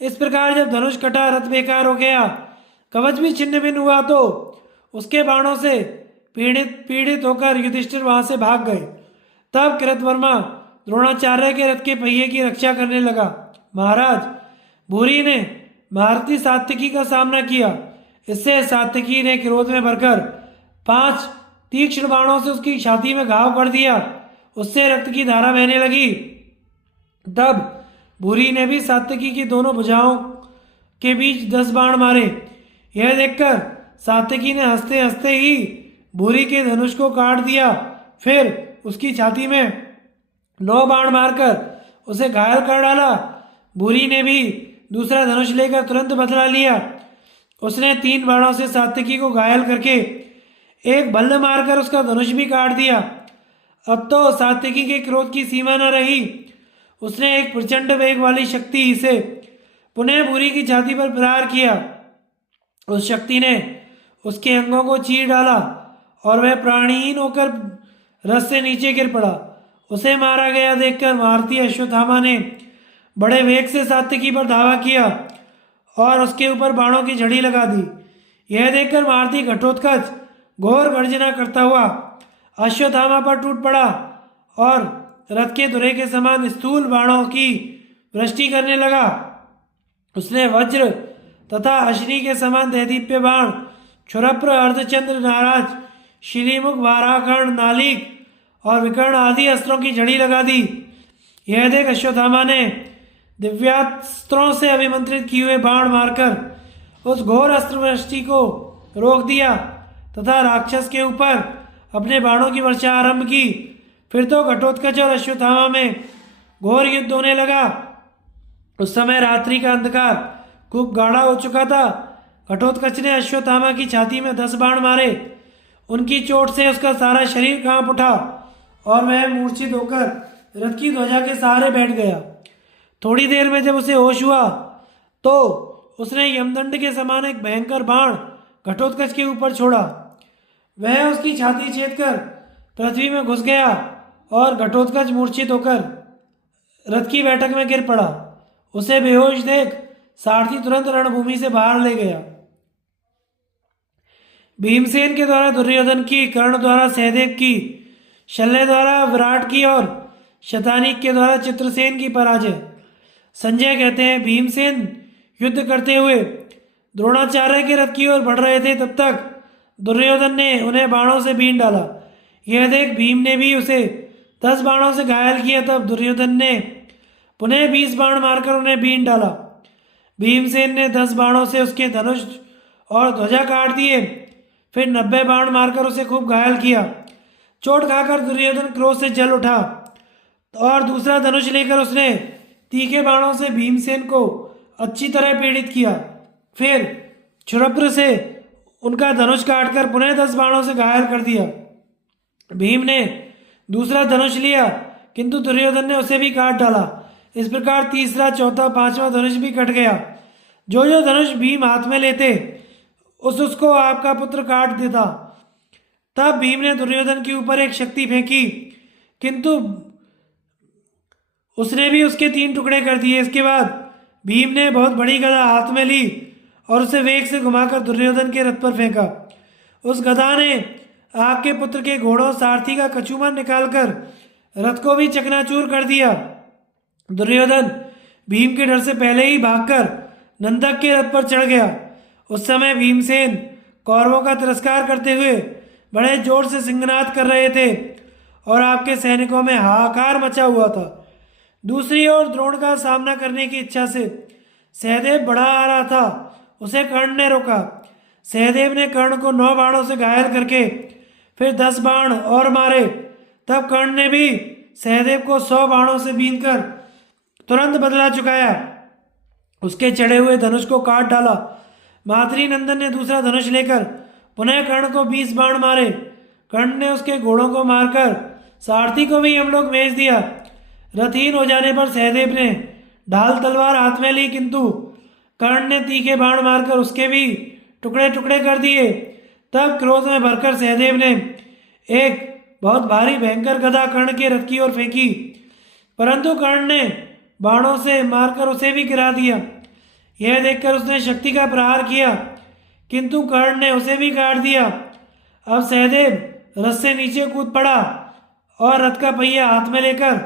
इस प्रकार जब धनुष कटा, रथ बेकार हो गया, कवच भी छिन्न भिन्न हुआ, तो उसके बाणों से पीड़ित होकर युधिष्ठिर वहां से भाग गए। तब कृतवर्मा द्रोणाचार्य के रथ के पहिए की रक्षा करने लगा। महाराज, भूरि ने महारथी सात्विकी का सामना किया। इससे सात्विकी ने क्रोध में भरकर 5 तीक्ष्ण बाणों से उसकी छाती में घाव कर दिया। उससे रक्त की धारा बहने लगी। तब भूरि ने भी सात्विकी की दोनों भुजाओं के बीच 10 बाण मारे। यह देखकर सात्विकी ने हंसते हंसते ही भूरि के धनुष को काट दिया। फिर उसकी छाती में 9 बाण मारकर उसे घायल कर डाला। भूरि ने भी दूसरा धनुष लेकर तुरंत बदला लिया। उसने 3 बाणों से सात्विकी को घायल करके एक भल्ल मारकर उसका धनुष भी काट दिया। अब तो सात्विकी के क्रोध की सीमा न रही। उसने एक प्रचंड वेग वाली शक्ति से पुनः भूरि की छाती पर प्रहार किया। उस शक्ति ने उसके अंगों को चीर डाला और वह प्राणहीन होकर रथ से नीचे गिर पड़ा। उसे मारा गया देखकर महारथी अश्वत्थामा ने बड़े वेग से सात्विकी पर धावा किया और उसके ऊपर बाणों की झड़ी लगा दी। यह देखकर महारथी घटोत्कच घोर गर्जना करता हुआ अश्वत्थामा पर टूट पड़ा और रथ के धुरे के समान स्थूल बाणों की वृष्टि करने लगा। उसने वज्र तथा अश्नि के समान दैदीप्य बाण, क्षुरप्र, अर्धचंद्र, नाराज, शिलीमुख, वाराकर्ण, नालिक और विकर्ण आदि अस्त्रों की झड़ी लगा दी। यह देख अश्वत्थामा ने दिव्यास्त्रों से अभिमंत्रित किए हुए बाण मारकर उस घोर अस्त्र वृष्टि को रोक दिया तथा राक्षस के ऊपर अपने बाणों की वर्षा आरंभ की। फिर तो घटोत्कच और अश्वत्थामा में घोर युद्ध होने लगा। उस समय रात्रि का अंधकार खूब गाढ़ा हो चुका था। घटोत्कच ने अश्वत्थामा की छाती में 10 बाण मारे। उनकी चोट से उसका सारा शरीर कांप उठा और वह मूर्छित होकर रथ की ध्वजा के सहारे बैठ गया। थोड़ी देर में जब उसे होश हुआ तो उसने यमदंड के समान एक भयंकर बाण घटोत्कच के ऊपर छोड़ा। वह उसकी छाती छेदकर पृथ्वी में घुस गया और घटोत्कच मूर्छित होकर रथ की बैठक में गिर पड़ा। उसे बेहोश देख सारथी तुरंत रणभूमि से बाहर ले गया। भीमसेन के द्वारा दुर्योधन की, कर्ण द्वारा सहदेव की, शल्य द्वारा विराट की और शतानीक के द्वारा चित्रसेन की पराजय। संजय कहते हैं, भीमसेन युद्ध करते हुए द्रोणाचार्य के रथ की ओर बढ़ रहे थे, तब तक दुर्योधन ने उन्हें बाणों से बीन डाला। यह देख भीम ने भी उसे 10 बाणों से घायल किया। तब दुर्योधन ने पुनः 20 बाण मारकर उन्हें बीन डाला। भीमसेन ने 10 बाणों से उसके धनुष और ध्वजा काट दिए। फिर 90 बाण मारकर उसे खूब घायल किया। चोट खाकर दुर्योधन क्रोध से जल उठा और दूसरा धनुष लेकर उसने तीखे बाणों से भीमसेन को अच्छी तरह पीड़ित किया। फिर क्षुरप्र से उनका धनुष काटकर पुनः 10 बाणों से घायल कर दिया। भीम ने दूसरा धनुष लिया, किंतु दुर्योधन ने उसे भी काट डाला। इस प्रकार तीसरा, चौथा, 5वां धनुष भी कट गया। जो जो धनुष भीम हाथ में लेते उसको आपका पुत्र काट देता। तब भीम ने दुर्योधन के ऊपर एक शक्ति फेंकी, किंतु उसने भी उसके 3 टुकड़े कर दिए। इसके बाद भीम ने बहुत बड़ी गदा हाथ में ली और उसे वेग से घुमाकर दुर्योधन के रथ पर फेंका। उस गदा ने आपके पुत्र के घोड़ों सारथी का कछुमन निकालकर रथ को भी चकनाचूर कर दिया। दुर्योधन भीम के डर से पहले ही भागकर नंदक के रथ पर चढ़ गया। उस समय भीमसेन कौरवों का तिरस्कार करते हुए बड़े जोर से सिंहनाद कर रहे थे और आपके सैनिकों में हाहाकार मचा हुआ था। दूसरी ओर द्रोण का सामना करने की इच्छा से सहदेव बढ़ा आ रहा था। उसे कर्ण ने रोका। सहदेव ने कर्ण को 9 बाणों से घायल करके फिर 10 बाण और मारे। तब कर्ण ने भी सहदेव को 100 बाणों से बीनकर तुरंत बदला चुकाया। उसके चढ़े हुए धनुष को काट डाला। मातरी नंदन ने दूसरा धनुष लेकर पुनः कर्ण को 20 बाण मारे। कर्ण ने उसके घोड़ों को मारकर सारथी को भी यमलोक भेज दिया। रथहीन हो जाने पर सहदेव ने ढाल तलवार हाथ में ली, किंतु कर्ण ने तीखे बाण मारकर उसके भी टुकड़े टुकड़े कर दिए। तब क्रोध में भरकर सहदेव ने एक बहुत भारी भयंकर गदा कर्ण के रथ की ओर फेंकी, परंतु कर्ण ने बाणों से मारकर उसे भी गिरा दिया। यह देखकर उसने शक्ति का प्रहार किया, किंतु कर्ण ने उसे भी काट दिया। अब सहदेव रथ से नीचे कूद पड़ा और रथ का पहिया हाथ में लेकर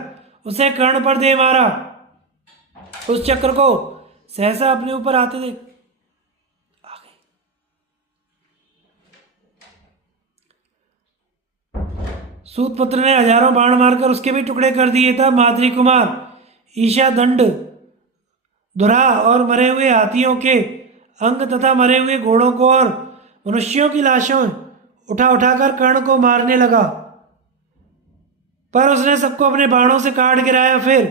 उसे कर्ण पर दे मारा। उस चक्र को सहसा अपने ऊपर आते देख सूतपुत्र ने हजारों बाण मारकर उसके भी टुकड़े कर दिए। तब माद्री कुमार ईशा दंड धुरा और मरे हुए हाथियों के अंग तथा मरे हुए घोड़ों को और मनुष्यों की लाशों उठा उठाकर कर्ण को मारने लगा, पर उसने सबको अपने बाणों से काट गिराया। फिर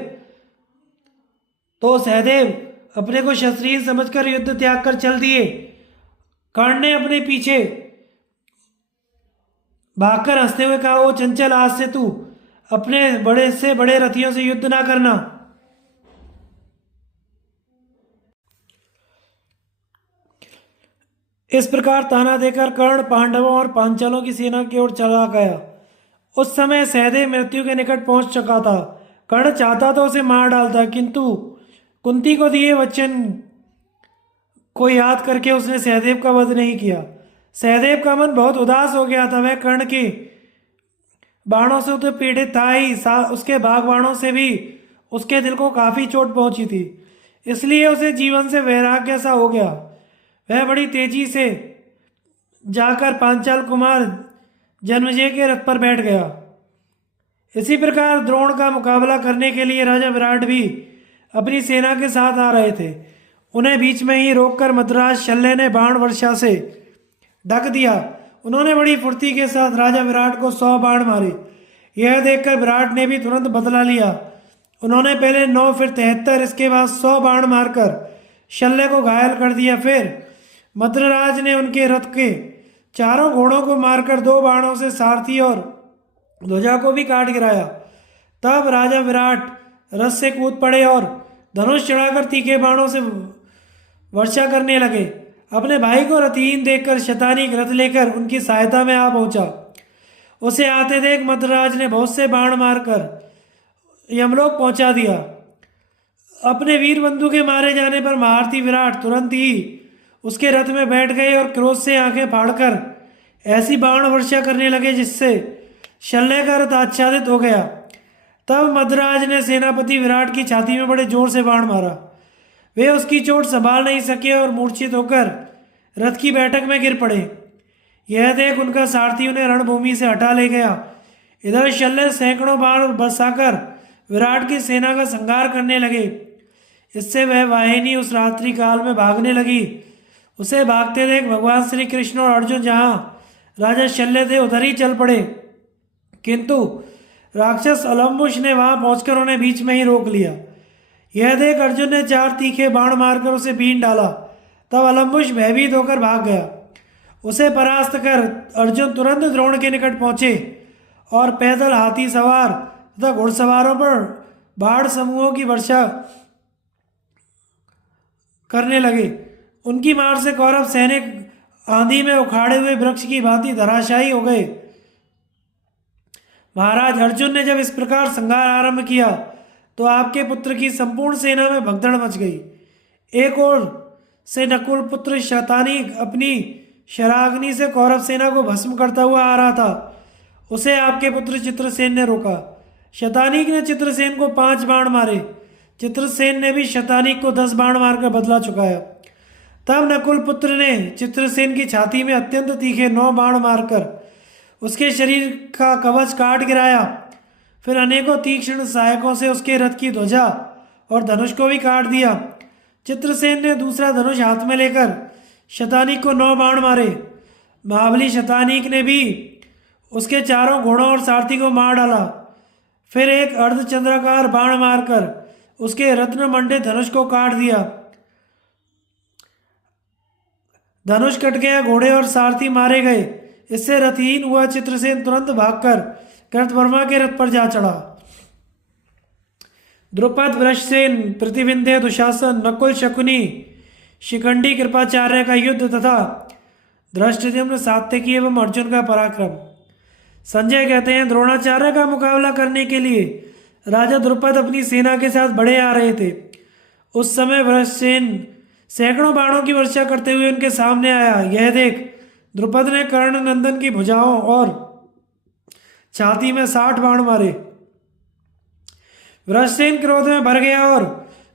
तो सहदेव अपने को क्षत्रिय समझकर युद्ध त्याग कर चल दिए। कर्ण ने अपने पीछे भागकर हंसते हुए कहा, ओ चंचल, आज से तू अपने बड़े से बड़े रथियों से युद्ध ना करना। इस प्रकार ताना देकर कर्ण पांडवों और पांचालों की सेना की ओर चला गया। उस समय सहदेव मृत्यु के निकट पहुंच चुका था। कर्ण चाहता तो उसे मार डालता, किंतु कुंती को दिए वचन को याद करके उसने सहदेव का वध नहीं किया। सहदेव का मन बहुत उदास हो गया था। वह कर्ण के बाणों से तो पीड़ित था ही, उसके बाघ बाणों से भी उसके दिल को काफी चोट पहुंची थी, इसलिए उसे जीवन से वैराग्य सा हो गया। वह बड़ी तेजी से जाकर पांचाल कुमार जन्मेजय के रथ पर बैठ गया। इसी प्रकार द्रोण का मुकाबला करने के लिए राजा विराट भी अपनी सेना के साथ आ रहे थे। उन्हें बीच में ही रोककर मद्राज शल्य ने बाण वर्षा से ढक दिया। उन्होंने बड़ी फुर्ती के साथ राजा विराट को 100 बाण मारे। यह देखकर विराट ने भी तुरंत बदला लिया। उन्होंने पहले 9 फिर 73, इसके बाद 100 बाण मारकर शल्य को घायल कर दिया। फिर मद्रराज ने उनके रथ के चारों घोड़ों को मारकर 2 बाणों से सारथी और ध्वजा को भी काट गिराया। तब राजा विराट रथ से कूद पड़े और धनुष चढ़ाकर तीखे बाणों से वर्षा करने लगे। अपने भाई को रथहीन देखकर शतानीक रथ लेकर उनकी सहायता में आ पहुंचा। उसे आते देख मद्रराज ने बहुत से बाण मारकर यमलोक पहुंचा दिया। अपने वीर बंधु के मारे जाने पर महारथी विराट तुरंत ही उसके रथ में बैठ गए और क्रोध से आंखें फाड़कर ऐसी बाण वर्षा करने लगे जिससे शल्य का रथ आच्छादित हो गया। तब मद्रराज ने सेनापति विराट की छाती में बड़े जोर से बाण मारा। वे उसकी चोट संभाल नहीं सके और मूर्छित होकर रथ की बैठक में गिर पड़े। यह देख उनका सारथी उन्हें रणभूमि से हटा ले गया। इधर शल्य सैकड़ों बाण बरसाकर विराट की सेना का संहार करने लगे। इससे वह वाहिनी उस रात्रि काल में भागने लगी। उसे भागते देख भगवान श्री कृष्ण और अर्जुन जहाँ राजा शल्य थे उधर ही चल पड़े, किंतु राक्षस अलम्बुश ने वहां पहुंचकर उन्हें बीच में ही रोक लिया। यह देख अर्जुन ने 4 तीखे बाण मारकर उसे बीन डाला। तब अलम्बुश भयभीत होकर भाग गया। उसे परास्त कर अर्जुन तुरंत द्रोण के निकट पहुंचे और पैदल, हाथी सवार तथा घुड़सवारों पर बाढ़ समूहों की वर्षा करने लगे। उनकी मार से कौरव सैनिक आंधी में उखाड़े हुए वृक्ष की भांति धराशायी हो गए। महाराज, अर्जुन ने जब इस प्रकार संहार आरंभ किया तो आपके पुत्र की संपूर्ण सेना में भगदड़ मच गई। एक ओर से नकुल पुत्र शतानीक अपनी शराग्नि से कौरव सेना को भस्म करता हुआ आ रहा था। उसे आपके पुत्र चित्रसेन ने रोका। शतानीक ने चित्रसेन को 5 बाण मारे। चित्रसेन ने भी शतानीक को 10 बाण मारकर बदला चुकाया। तब नकुल पुत्र ने चित्रसेन की छाती में अत्यंत तीखे 9 बाण मारकर उसके शरीर का कवच काट गिराया। फिर अनेकों तीक्ष्ण सहायकों से उसके रथ की ध्वजा और धनुष को भी काट दिया। चित्रसेन ने दूसरा धनुष हाथ में लेकर शतानीक को 9 बाण मारे। महाबली शतानीक ने भी उसके चारों घोड़ों और सारथी को मार डाला। फिर एक अर्धचंद्राकार बाण मारकर उसके रत्न मंडित धनुष को काट दिया। धनुष कट गया, घोड़े और सारथी मारे गए। इससे रथहीन हुआ चित्रसेन तुरंत भागकर कृतवर्मा के रथ पर जा चढ़ा। द्रुपद, वृषसेन, प्रतिविंध्य, दुशासन, नकुल, शकुनी, शिखंडी, कृपाचार्य का युद्ध तथा धृष्टद्युम्न सात्यकी एवं अर्जुन का पराक्रम। संजय कहते हैं, द्रोणाचार्य का मुकाबला करने के लिए राजा द्रुपद अपनी सेना के साथ बढ़े आ रहे थे। उस समय वृषसेन सैकड़ों बाणों की वर्षा करते हुए उनके सामने आया। यह देख द्रुपद ने कर्ण नंदन की भुजाओं और छाती में 60 बाण मारे। वृषसेन क्रोध में भर गया और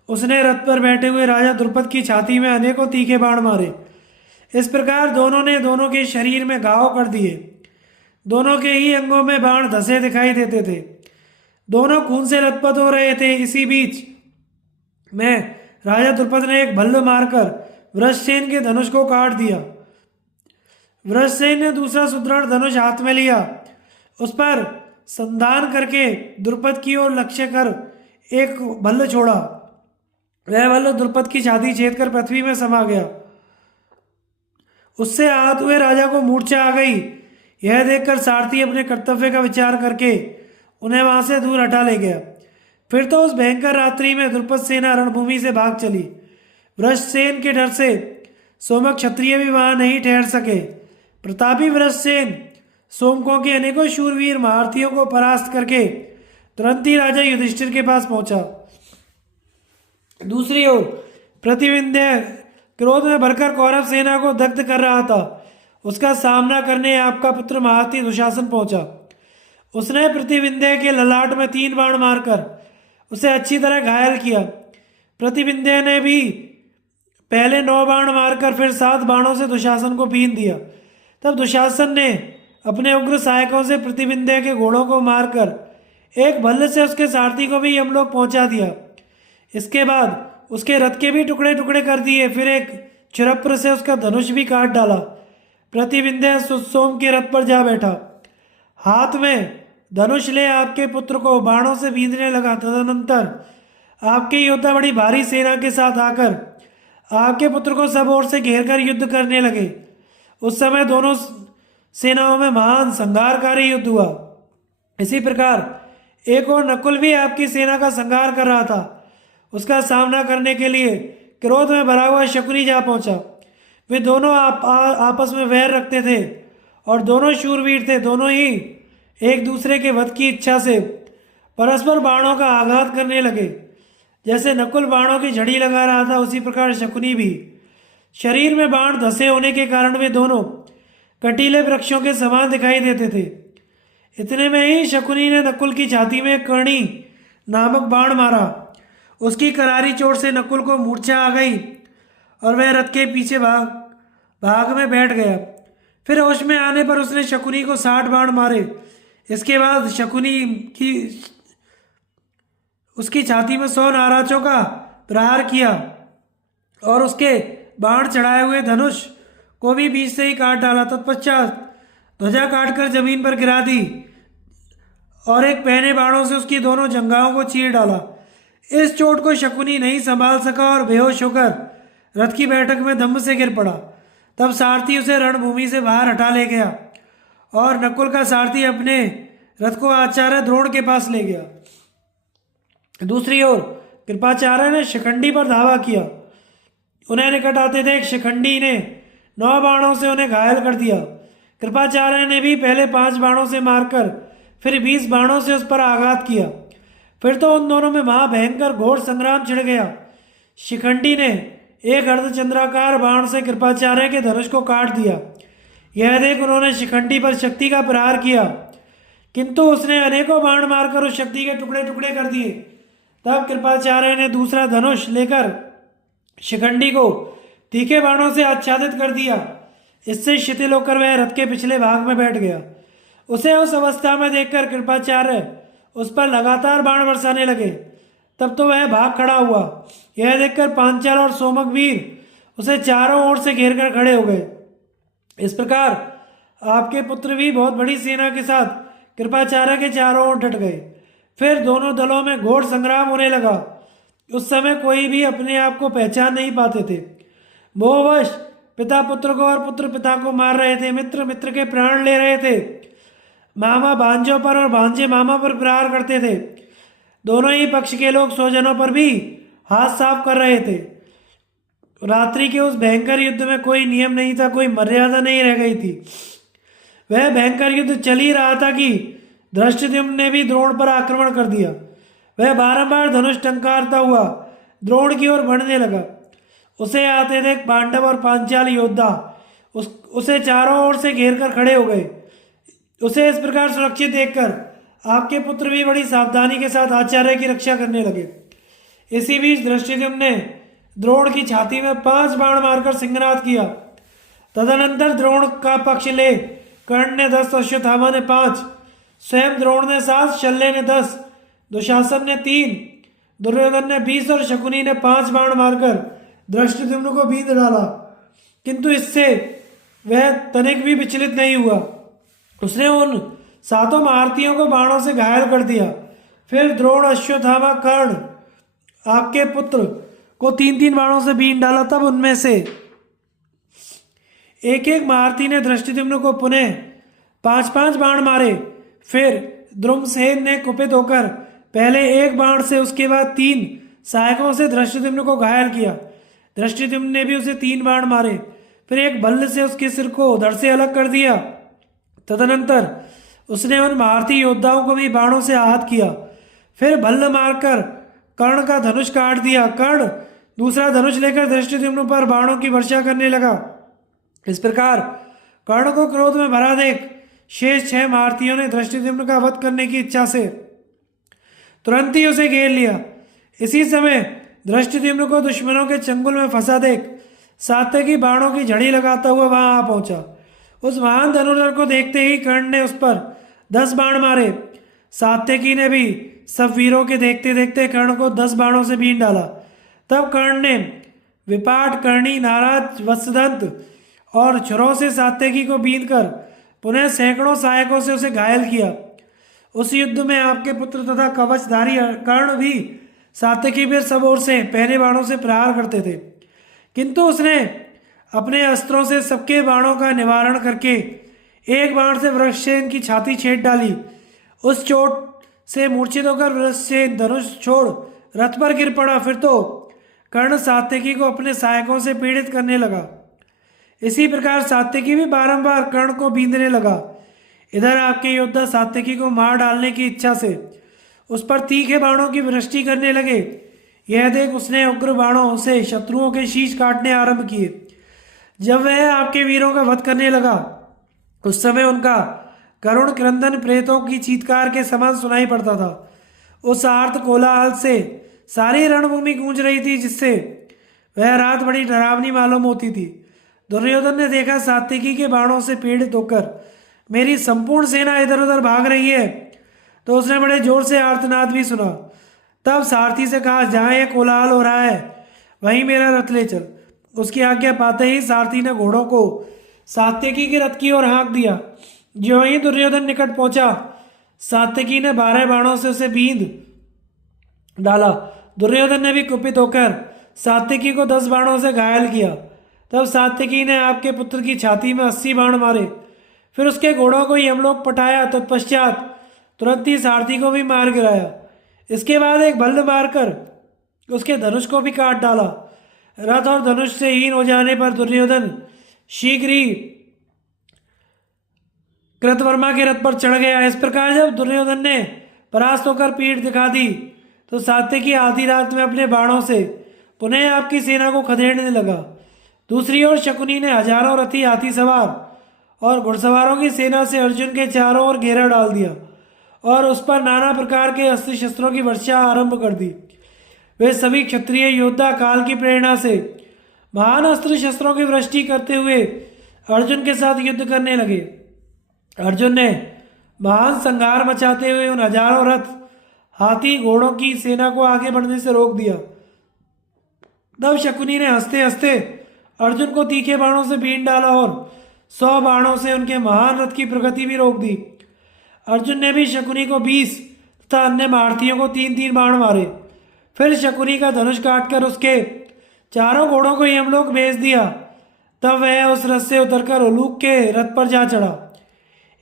उसने रथ पर बैठे हुए राजा द्रुपद की छाती में अनेकों तीखे बाण मारे। इस प्रकार दोनों ने दोनों के शरीर में घाव कर दिए। दोनों के ही अंगों में बाण धंसे दिखाई देते थे। दोनों खून से लथपथ हो रहे थे। इसी बीच में राजा द्रुपद ने एक भल्ल मारकर वृषसेन के धनुष को काट दिया। वृषसेन ने दूसरा सुदृढ़ धनुष हाथ में लिया। उस पर संधान करके द्रुपद की ओर लक्ष्य कर एक भल्ल छोड़ा। वह भल्ल द्रुपद की छाती छेद कर पृथ्वी में समा गया। उससे आहत हुए राजा को मूर्छा आ गई। यह देखकर सारथी अपने कर्तव्य का विचार करके उन्हें वहां से दूर हटा ले गया। फिर तो उस भयंकर रात्रि में द्रुपद सेना रणभूमि से भाग चली। वृषसेन के डर से सोमक क्षत्रिय भी वहां नहीं ठहर सके। प्रतापी वृषसेन सोमकों के अनेकों शूरवीर महारथियों को परास्त करके तुरंत ही राजा युधिष्ठिर के पास पहुंचा। दूसरी ओर प्रतिविंध्य क्रोध में भरकर कौरव सेना को दग्ध कर रहा था। उसका सामना करने आपका पुत्र महारथी दुशासन पहुंचा। उसने प्रतिविंध्य के ललाट में 3 बाण मारकर उसे अच्छी तरह घायल किया। प्रतिविंध्य ने भी पहले 9 बाण मारकर फिर 7 बाणों से दुशासन को पीन दिया। तब दुशासन ने अपने उग्र सहायकों से प्रतिविंध्य के घोड़ों को मारकर एक भल्ल से उसके सारथी को भी यमलोक पहुंचा दिया। इसके बाद उसके रथ के भी टुकड़े टुकड़े कर दिए। फिर एक क्षुरप्र से उसका धनुष भी काट डाला। प्रतिविंध्य सोम के रथ पर जा बैठा। हाथ में धनुष ले आपके पुत्र को बाणों से बींधने लगा। तदनंतर आपके योद्धा बड़ी भारी सेना के साथ आकर आपके पुत्र को सब ओर से घेर कर युद्ध करने लगे। उस समय दोनों सेनाओं में महान संहारकारी युद्ध हुआ। इसी प्रकार एक और नकुल भी आपकी सेना का संहार कर रहा था। उसका सामना करने के लिए क्रोध में भरा हुआ शकुनी जा पहुंचा। वे दोनों आपस में वैर रखते थे और दोनों शूरवीर थे। दोनों ही एक दूसरे के वध की इच्छा से परस्पर बाणों का आघात करने लगे। जैसे नकुल बाणों की झड़ी लगा रहा था, उसी प्रकार शकुनी भी। शरीर में बाण धंसे होने के कारण वे दोनों कटीले वृक्षों के समान दिखाई देते थे। इतने में ही शकुनी ने नकुल की छाती में कर्णी नामक बाण मारा। उसकी करारी चोट से नकुल को मूर्छा आ गई और वह रथ के पीछे भाग में बैठ गया। फिर होश में आने पर उसने शकुनी को 60 बाण मारे। इसके बाद शकुनी की उसकी छाती में 100 नाराजों का प्रहार किया और उसके बाण चढ़ाए हुए धनुष को भी बीच से ही काट डाला। तत्पश्चात ध्वजा काटकर जमीन पर गिरा दी और एक पहने बाणों से उसकी दोनों जंघाओं को चीर डाला। इस चोट को शकुनी नहीं संभाल सका और बेहोश होकर रथ की बैठक में धम्म से गिर पड़ा। तब सारथी उसे रणभूमि से बाहर हटा ले गया और नकुल का सारथी अपने रथ को आचार्य द्रोण के पास ले गया। दूसरी ओर कृपाचार्य ने शिखंडी पर धावा किया। उन्हें निकट आते देख शिखंडी ने 9 बाणों से उन्हें घायल कर दिया। कृपाचार्य ने भी पहले 5 बाणों से मारकर फिर 20 बाणों से उस पर आघात किया। फिर तो उन दोनों में महाभयंकर घोर संग्राम छिड़ गया। शिखंडी ने एक अर्धचंद्राकार बाण से कृपाचार्य के धनुष को काट दिया। यह देख उन्होंने शिखंडी पर शक्ति का प्रहार किया, किंतु उसने अनेकों बाण मारकर उस शक्ति के टुकड़े टुकड़े कर दिए। तब कृपाचार्य ने दूसरा धनुष लेकर शिखंडी को तीखे बाणों से आच्छादित कर दिया। इससे शिथिल होकर वह रथ के पिछले भाग में बैठ गया। उसे उस अवस्था में देखकर कृपाचार्य उस पर लगातार बाण बरसाने लगे। तब तो वह भाग खड़ा हुआ। यह देखकर पांचाल और सोमक वीर उसे चारों ओर से घेर कर खड़े हो गए। इस प्रकार आपके पुत्र भी बहुत बड़ी सेना के साथ कृपाचार्य के चारों ओर डट गए। फिर दोनों दलों में घोर संग्राम होने लगा। उस समय कोई भी अपने आप को पहचान नहीं पाते थे। मोहवश पिता पुत्र को और पुत्र पिता को मार रहे थे। मित्र मित्र के प्राण ले रहे थे। मामा भांजों पर और भांजे मामा पर प्रहार करते थे। दोनों ही पक्ष के लोग स्वजनों पर भी हाथ साफ कर रहे थे। रात्रि के उस भयंकर युद्ध में कोई नियम नहीं था, कोई मर्यादा नहीं रह गई थी। वह भयंकर युद्ध चल ही रहा था कि धृष्टद्युम्न ने भी द्रोण पर आक्रमण कर दिया। वह बारंबार धनुष टंकारता हुआ द्रोण की ओर बढ़ने लगा। उसे आते देख पांडव और पांचाल योद्धा उसे चारों ओर से घेर कर खड़े हो गए। उसे इस प्रकार सुरक्षित देखकर आपके पुत्र भी बड़ी सावधानी के साथ आचार्य की रक्षा करने लगे। इसी बीच धृष्टद्युम्न ने द्रोण की छाती में 5 बाण मारकर सिंहनाद किया। तदनंतर द्रोण का पक्ष ले कर्ण ने 10, अश्वत्थामा ने 5, स्वयं द्रोण ने 7, शल्य ने 10, दुशासन ने 3, दुर्योधन ने 20 और शकुनी ने 5 बाण मारकर धृष्टद्युम्न को बींध डाला। किंतु इससे वह तनिक भी विचलित नहीं हुआ। उसने उन 7 महारथियों को बाणों से घायल कर दिया। फिर द्रोण, अश्वत्थामा, कर्ण आपके पुत्र को 3-3 बाणों से बीन डाला। तब उनमें से एक एक महारथी ने धृष्टद्युम्न को पुनः 5-5 बाण मारे। फिर द्रुमसेन ने कुपित होकर पहले 1 बाण से, उसके बाद 3 सहायकों से धृष्टद्युम्न को घायल किया। धृष्टद्युम्न ने भी उसे 3 बाण मारे। फिर एक भल्ल से उसके सिर को धड़ से अलग कर दिया। तदनंतर उसने उन महारथी योद्धाओं को भी बाणों से आहत किया। फिर भल्ल मारकर कर्ण का धनुष काट दिया। कर्ण दूसरा धनुष लेकर धृष्टद्युम्न पर बाणों की वर्षा करने लगा। इस प्रकार कर्ण को क्रोध में भरा देख शेष 6 महारथियों ने धृष्टद्युम्न का वध करने की इच्छा से तुरंत ही उसे घेर लिया। इसी समय धृष्टद्युम्न को दुश्मनों के चंगुल में फंसा देख सात्यकी बाणों की झड़ी लगाता हुआ वहां आ पहुंचा। उस महान धनुर्धर को देखते ही कर्ण ने उस पर 10 बाण मारे। सात्यकी ने भी सब वीरों के देखते देखते कर्ण को 10 बाणों से बीन डाला। तब कर्ण ने विपाट, कर्णी, नाराज, वत्सदंत और छुरों से सात्यकी को बीन कर पुनः सैकड़ों सहायकों से उसे घायल किया। उस युद्ध में आपके पुत्र तथा कवचधारी कर्ण भी सात्यकी पर सब ओर से पहने बाणों से प्रहार करते थे, किंतु उसने अपने अस्त्रों से सबके बाणों का निवारण करके एक बाण से वृषसेन की छाती छेद डाली। उस चोट से मूर्छित होकर वृषसेन धनुष छोड़ रथ पर गिर पड़ा। फिर तो कर्ण सात्यकी को अपने सहायकों से पीड़ित करने लगा। इसी प्रकार सात्यकी भी बारंबार कर्ण को बींधने लगा। इधर आपके योद्धा सात्यकी को मार डालने की इच्छा से उस पर तीखे बाणों की वृष्टि करने लगे। यह देख उसने उग्र बाणों से शत्रुओं के शीश काटने आरंभ किए। जब वह आपके वीरों का वध करने लगा उस समय उनका करुण क्रंदन प्रेतों की चीत्कार के समान सुनाई पड़ता था। उस आर्त कोलाहल से सारी रणभूमि गूंज रही थी, जिससे वह रात बड़ी डरावनी मालूम होती थी। दुर्योधन ने देखा सात्यकी के बाणों से पीड़ित होकर मेरी संपूर्ण सेना इधर उधर भाग रही है, तो उसने बड़े जोर से आर्तनाद भी सुना। तब सारथी से कहा, जहाँ यह कोलाहल हो रहा है वहीं मेरा रथ ले चल। उसकी आज्ञा पाते ही सारथी ने घोड़ों को सात्यकी के रथ की ओर हाँक दिया। ज्यों ही दुर्योधन निकट पहुंचा, सात्यकी ने 12 बाणों से उसे बींध डाला। दुर्योधन ने भी कुपित होकर सात्यकी को 10 बाणों से घायल किया। तब सात्यकी ने आपके पुत्र की छाती में 80 बाण मारे। फिर उसके घोड़ों को यमलोक पटाया। तत्पश्चात तुरंत ही सारथी को भी मार गिराया। इसके बाद एक भल्ल मारकर उसके धनुष को भी काट डाला। रथ और धनुष से हीन हो जाने पर दुर्योधन शीघ्र ही कृतवर्मा के रथ पर चढ़ गया। इस प्रकार जब दुर्योधन ने परास्त होकर पीठ दिखा दी तो सात्यकी आधी रात में अपने बाणों से पुनः आपकी सेना को खदेड़ने लगा। दूसरी ओर शकुनी ने हजारों रथी, हाथी सवार और घुड़सवारों की सेना से अर्जुन के चारों ओर घेरा डाल दिया और उस पर नाना प्रकार के अस्त्र शस्त्रों की वर्षा आरंभ कर दी। वे सभी क्षत्रिय योद्धा काल की प्रेरणा से महान अस्त्र शस्त्रों की वृष्टि करते हुए अर्जुन के साथ युद्ध करने लगे। अर्जुन ने महान संहार मचाते हुए उन हजारों रथ, हाथी, घोड़ों की सेना को आगे बढ़ने से रोक दिया। तब शकुनी ने हंसते हंसते अर्जुन को तीखे बाणों से बीन डाला और 100 बाणों से उनके महान रथ की प्रगति भी रोक दी। अर्जुन ने भी शकुनी को 20 तथा अन्य महारथियों को 3-3 बाण मारे। फिर शकुनी का धनुष काटकर उसके चारों घोड़ों को यमलोक भेज दिया। तब वह उस रथ से उतरकर उलूक के रथ पर जा चढ़ा।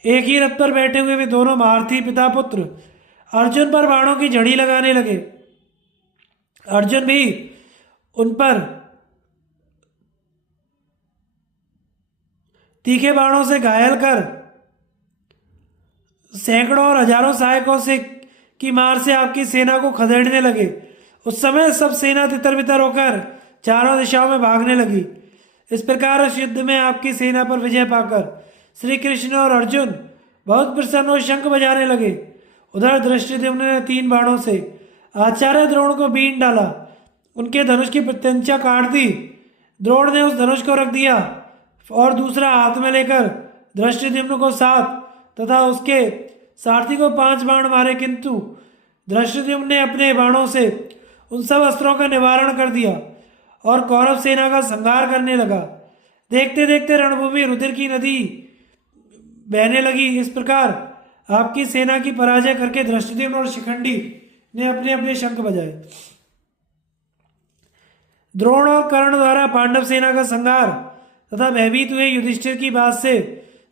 एक ही रथ पर बैठे हुए वे दोनों महारथी पिता पुत्र अर्जुन पर बाणों की झड़ी लगाने लगे। अर्जुन भी उन पर तीखे बाणों से घायल कर सैकड़ों और हजारों सहायकों से की मार से आपकी सेना को खदेड़ने लगे। उस समय सब सेना तितर बितर होकर चारों दिशाओं में भागने लगी। इस प्रकार उस युद्ध में आपकी सेना पर विजय पाकर श्री कृष्ण और अर्जुन बहुत प्रसन्न और शंख बजाने लगे। उधर धृष्टद्युम्न ने 3 बाणों से आचार्य द्रोण को बीन डाला। उनके धनुष की प्रत्यंचा काट दी। द्रोण ने उस धनुष को रख दिया और दूसरा हाथ में लेकर धृष्टद्युम्न को 7 तथा उसके सारथी को 5 बाण मारे, किंतु धृष्टद्युम्न ने अपने बाणों से उन सब अस्त्रों का निवारण कर दिया और कौरव सेना का संहार करने लगा। देखते देखते रणभूमि रुधिर की नदी बहने लगी। इस प्रकार आपकी सेना की पराजय करके धृष्टद्युम्न और शिखंडी ने अपने अपने शंख बजाए। द्रोण और कर्ण द्वारा पांडव सेना का संहार तथा भयभीत हुए युधिष्ठिर की बात से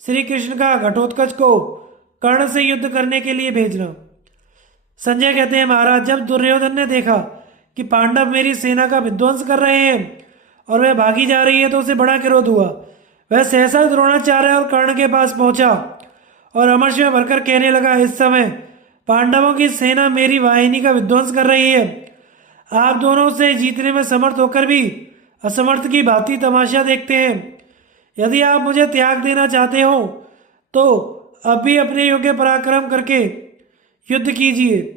श्री कृष्ण का घटोत्कच को कर्ण से युद्ध करने के लिए भेजना। संजय कहते हैं, महाराज, जब दुर्योधन ने देखा कि पांडव मेरी सेना का विध्वंस कर रहे हैं और वह भागी जा रही है तो उसे बड़ा क्रोध हुआ। वह सहसा द्रोणाचार्य और कर्ण के पास पहुंचा और अमर्ष में भरकर कहने लगा, इस समय पांडवों की सेना मेरी वाहिनी का विध्वंस कर रही है। आप दोनों से जीतने में समर्थ होकर भी असमर्थ की भांति तमाशा देखते हैं। यदि आप मुझे त्याग देना चाहते हो तो अभी अपने योग्य पराक्रम करके युद्ध कीजिए।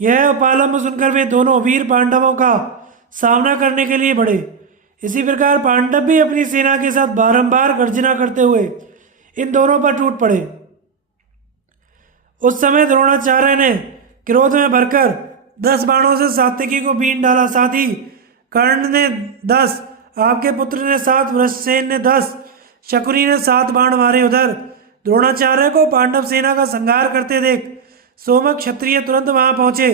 यह उपालंब सुनकर वे दोनों वीर पांडवों का सामना करने के लिए बढ़े। इसी प्रकार पांडव भी अपनी सेना के साथ बारंबार गर्जना करते हुए इन दोनों पर टूट पड़े। उस समय द्रोणाचार्य ने क्रोध में भरकर 10 बाणों से सात्यकी को बीन डाला। साथ ही कर्ण ने 10, आपके पुत्र ने 7, वृषसेन ने 10, शकुनी ने 7 बाण मारे। उधर द्रोणाचार्य को पांडव सेना का संहार करते देख सोमक क्षत्रिय तुरंत वहां पहुंचे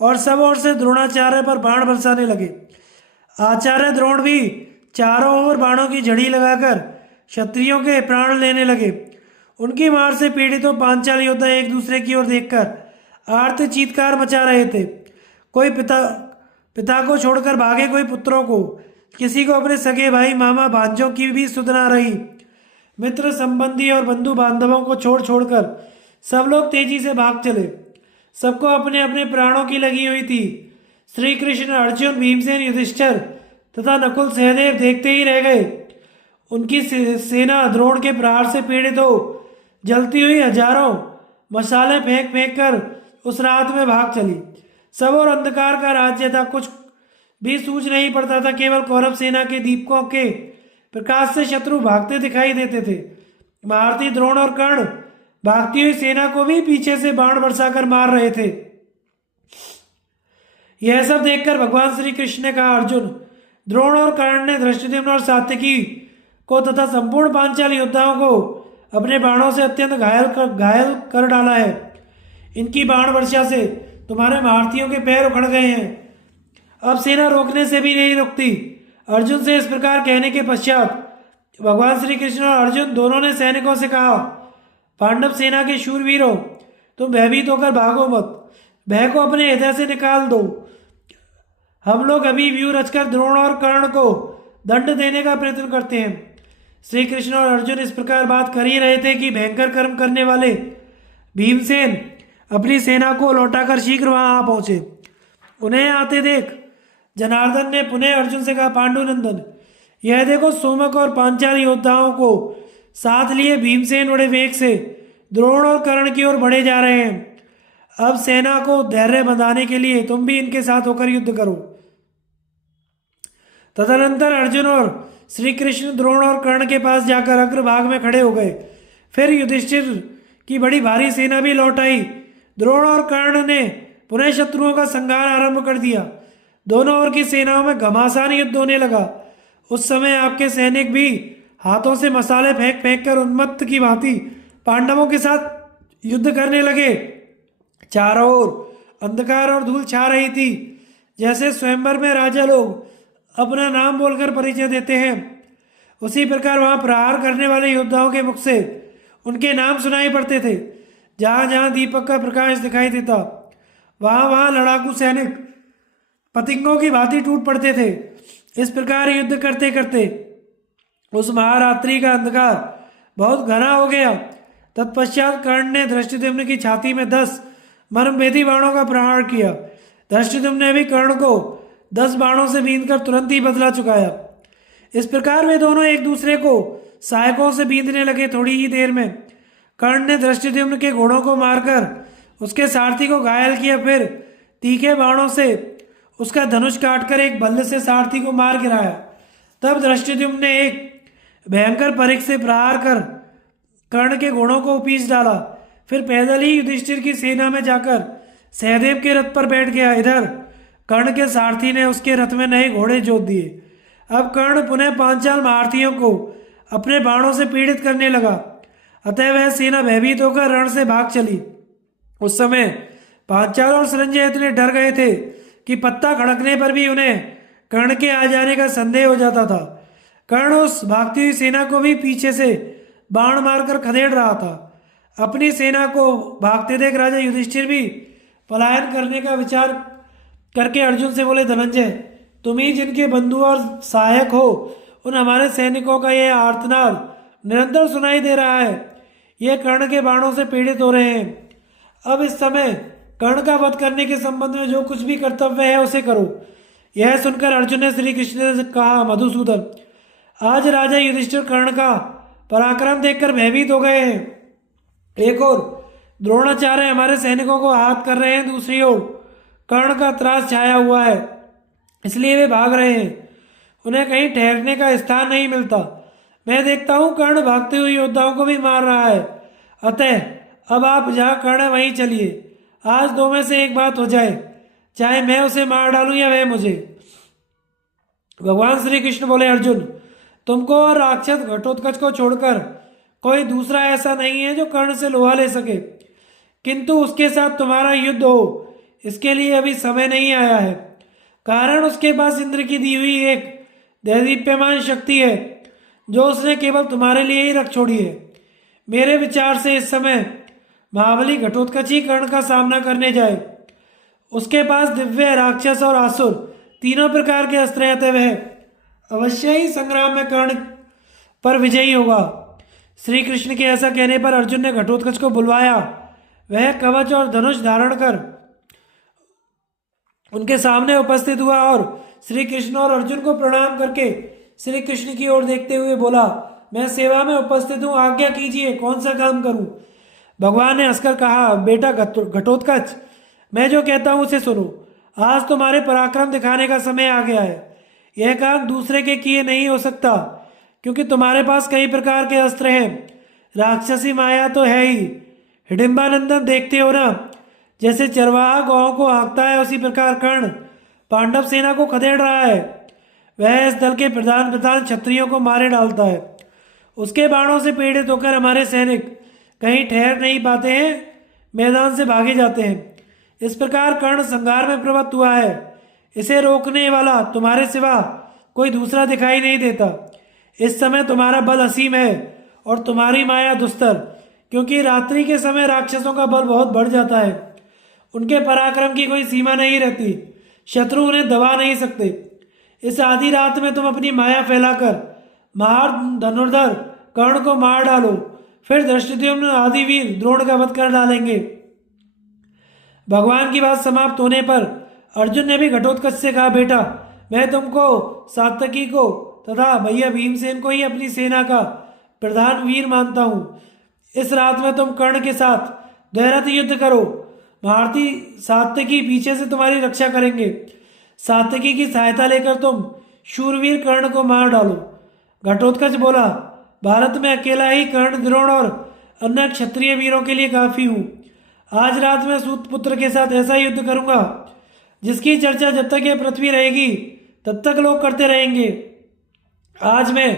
और सब ओर से द्रोणाचार्य पर बाण बरसाने लगे। आचार्य द्रोण भी चारों ओर बाणों की झड़ी लगाकर क्षत्रियों के प्राण लेने लगे। उनकी मार से पीड़ित पांचाल योद्धा एक दूसरे की ओर देखकर आर्त चीत्कार मचा रहे थे। कोई पिता को छोड़कर भागे, कोई पुत्रों को, किसी को अपने सगे भाई मामा भांजों की भी सुध ना रही। मित्र संबंधी और बंधु बांधवों को छोड़ छोड़कर सब लोग तेजी से भाग चले। सबको अपने अपने प्राणों की लगी हुई थी। श्री कृष्ण, अर्जुन, भीमसेन, युधिष्ठिर तथा नकुल सहदेव देखते ही रह गए। उनकी सेना द्रोण के प्रहार से पीड़ित हो जलती हुई हजारों मसाले फेंक फेंक कर उस रात में भाग चली। सब और अंधकार का राज्य था, कुछ भी सूझ नहीं पड़ता था। केवल कौरव सेना के दीपकों के प्रकाश से शत्रु भागते दिखाई देते थे। महारथी द्रोण और कर्ण भागती हुई सेना को भी पीछे से बाण बरसाकर मार रहे थे। यह सब देखकर भगवान श्री कृष्ण ने कहा, अर्जुन, द्रोण और कर्ण ने धृष्टद्युम्न और सात्यकी को तथा संपूर्ण पांचाल योद्धाओं को अपने बाणों से अत्यंत घायल कर डाला है। इनकी बाण वर्षा से तुम्हारे महारथियों के पैर उखड़ गए हैं। अब सेना रोकने से भी नहीं रुकती। अर्जुन से इस प्रकार कहने के पश्चात भगवान श्री कृष्ण और अर्जुन दोनों ने सैनिकों से कहा, पांडव सेना के शूरवीरों, तुम भयभीत होकर भागो मत, भय को अपने हृदय से निकाल दो। हम लोग अभी व्यूह रचकर द्रोण और कर्ण को दंड देने का प्रयत्न करते हैं। श्री कृष्ण और अर्जुन इस प्रकार बात कर ही रहे थे कि भयंकर कर्म करने वाले भीमसेन अपनी सेना को लौटाकर शीघ्र वहां आ पहुंचे। उन्हें आते देख जनार्दन ने पुनः अर्जुन से कहा, पांडुनंदन, यह देखो सोमक और पांचाल योद्धाओं को साथ लिए भीमसेन बड़े वेग से द्रोण और कर्ण की ओर बढ़े जा रहे हैं। अब सेना को धैर्य बंधाने के लिए तुम भी इनके साथ होकर युद्ध करो। तदनंतर अर्जुन और श्री कृष्ण द्रोण और कर्ण के पास जाकर अग्रभाग में खड़े हो गए। फिर युधिष्ठिर की बड़ी भारी सेना भी लौट आई। द्रोण और कर्ण ने पुनः शत्रुओं का संहार आरंभ कर दिया। दोनों ओर की सेनाओं में घमासान युद्ध होने लगा। उस समय आपके सैनिक भी हाथों से मसाले फेंक फेंक कर उन्मत्त की भांति पांडवों के साथ युद्ध करने लगे। चारों ओर अंधकार और धूल छा रही थी, जैसे स्वयंवर में राजा लोग अपना नाम बोलकर परिचय देते हैं। उसी प्रकार वहां प्रहार करने वाले योद्धाओं के मुख से उनके नाम सुनाई पड़ते थे। जहां जहां दीपक का प्रकाश दिखाई देता वहां वहां लड़ाकू सैनिक पतंगों की भांति टूट पड़ते थे। इस प्रकार युद्ध करते करते उस महारात्रि का अंधकार बहुत घना हो गया। तत्पश्चात कर्ण ने धृष्टद्युम्न की छाती में 10 मर्मभेदी बाणों का प्रहार किया। धृष्टद्युम्न ने भी कर्ण को 10 बाणों से बींधकर तुरंत ही बदला चुकाया। इस प्रकार वे दोनों एक दूसरे को सहायकों से बींधने लगे। थोड़ी ही देर में कर्ण ने धृष्टद्युम्न के घोड़ों को मारकर उसके सारथी को घायल किया। फिर तीखे बाणों से उसका धनुष काटकर एक बल्ले से सारथी को मार गिराया। तब धृष्टद्युम्न ने एक भयंकर परिघ से प्रहार कर कर्ण के घोड़ों को उपीच डाला। फिर पैदल ही युधिष्ठिर की सेना में जाकर सहदेव के रथ पर बैठ गया। इधर कर्ण के सारथी ने उसके रथ में नए घोड़े जोत दिए। अब कर्ण पुनः पांचाल महारथियों को अपने बाणों से पीड़ित करने लगा। अतः वह सेना भयभीत होकर रण से भाग चली। उस समय पांचाल और संजय इतने डर गए थे कि पत्ता खड़कने पर भी उन्हें कर्ण के आ जाने का संदेह हो जाता था। कर्ण उस भागती हुई सेना को भी पीछे से बाण मारकर खदेड़ रहा था। अपनी सेना को भागते देख राजा युधिष्ठिर भी पलायन करने का विचार करके अर्जुन से बोले, धनंजय, तुम ही जिनके बंधु और सहायक हो, उन हमारे सैनिकों का यह आर्तनाद निरंतर सुनाई दे रहा है। ये कर्ण के बाणों से पीड़ित हो रहे हैं। अब इस समय कर्ण का वध करने के संबंध में जो कुछ भी कर्तव्य है उसे करो। यह सुनकर अर्जुन ने श्री कृष्ण से कहा, मधुसूदन, आज राजा युधिष्ठिर कर्ण का पराक्रम देखकर भयभीत हो गए हैं। एक ओर द्रोणाचार्य हमारे सैनिकों को आहत कर रहे हैं, दूसरी ओर कर्ण का त्रास छाया हुआ है, इसलिए वे भाग रहे हैं। उन्हें कहीं ठहरने का स्थान नहीं मिलता। मैं देखता हूँ कर्ण भागते हुए योद्धाओं को भी मार रहा है। अतः अब आप जहाँ कर्ण है वहीं चलिए। आज दो में से एक बात हो जाए, चाहे मैं उसे मार डालूं या वह मुझे। भगवान श्री कृष्ण बोले, अर्जुन, तुमको और राक्षस घटोत्कच को छोड़कर कोई दूसरा ऐसा नहीं है जो कर्ण से लोहा ले सके, किंतु उसके साथ तुम्हारा युद्ध हो इसके लिए अभी समय नहीं आया है। कारण उसके पास इंद्र की दी हुई एक दैदीप्यमान शक्ति है जो उसने केवल तुम्हारे लिए ही रख छोड़ी है। मेरे विचार से इस समय महाबली घटोत्कच ही कर्ण का सामना करने जाए। उसके पास दिव्य, राक्षस और आसुर तीनों प्रकार के अस्त्र हैं, वह अवश्य ही संग्राम में कर्ण पर विजयी होगा। श्री कृष्ण के ऐसा कहने पर अर्जुन ने घटोत्कच को बुलवाया। वह कवच और धनुष धारण कर उनके सामने उपस्थित हुआ और श्री कृष्ण और अर्जुन को प्रणाम करके श्री कृष्ण की ओर देखते हुए बोला, मैं सेवा में उपस्थित हूँ, आज्ञा कीजिए, कौन सा काम करूं। भगवान ने हंसकर कहा, बेटा घटोत्कच, मैं जो कहता हूं उसे सुनो। आज तुम्हारे पराक्रम दिखाने का समय आ गया है। यह काम दूसरे के किए नहीं हो सकता, क्योंकि तुम्हारे पास कई प्रकार के अस्त्र हैं। राक्षसी माया तो है ही। हिडिंबानंदन, देखते हो ना, जैसे चरवाहा गौं को हाँकता है, उसी प्रकार कर्ण पांडव सेना को खदेड़ रहा है। वह इस दल के प्रधान क्षत्रियों को मारे डालता है। उसके बाणों से पीड़ित होकर हमारे सैनिक कहीं ठहर नहीं पाते हैं, मैदान से भागे जाते हैं। इस प्रकार कर्ण संघार में प्रवृत्त हुआ है। इसे रोकने वाला तुम्हारे सिवा कोई दूसरा दिखाई नहीं देता। इस समय तुम्हारा बल असीम है और तुम्हारी माया दुस्तर, क्योंकि रात्रि के समय राक्षसों का बल बहुत बढ़ जाता है। उनके पराक्रम की कोई सीमा नहीं रहती, शत्रु उन्हें दबा नहीं सकते। इस आधी रात में तुम अपनी माया फैलाकर महार धनुर्धर कर्ण को मार डालो, फिर धृष्टद्युम्न आदि वीर द्रोण का वध कर डालेंगे। भगवान की बात समाप्त होने पर अर्जुन ने भी घटोत्कच से कहा, बेटा, मैं तुमको सात्यकी को तथा भैया भीमसेन को ही अपनी सेना का प्रधान वीर मानता हूँ। इस रात में तुम कर्ण के साथ द्वैरथ युद्ध करो। भारती सात्यकी पीछे से तुम्हारी रक्षा करेंगे। सात्यकी की सहायता लेकर तुम शूरवीर कर्ण को मार डालो। घटोत्कच बोला, भारत में अकेला ही कर्ण, द्रोण और अन्य क्षत्रिय वीरों के लिए काफी हूँ। आज रात में सूत पुत्र के साथ ऐसा युद्ध करूंगा जिसकी चर्चा जब तक यह पृथ्वी रहेगी तब तक लोग करते रहेंगे। आज मैं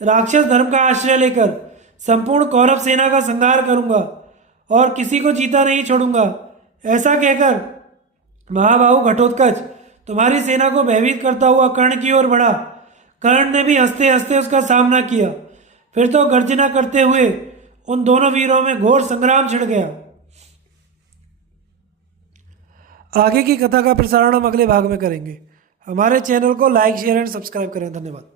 राक्षस धर्म का आश्रय लेकर संपूर्ण कौरव सेना का संहार करूंगा और किसी को जीता नहीं छोड़ूंगा। ऐसा कहकर महाबाहु घटोत्कच तुम्हारी सेना को भयभीत करता हुआ कर्ण की ओर बढ़ा। कर्ण ने भी हंसते हंसते उसका सामना किया। फिर तो गर्जना करते हुए उन दोनों वीरों में घोर संग्राम छिड़ गया। आगे की कथा का प्रसारण हम अगले भाग में करेंगे। हमारे चैनल को लाइक, शेयर एंड सब्सक्राइब करें। धन्यवाद।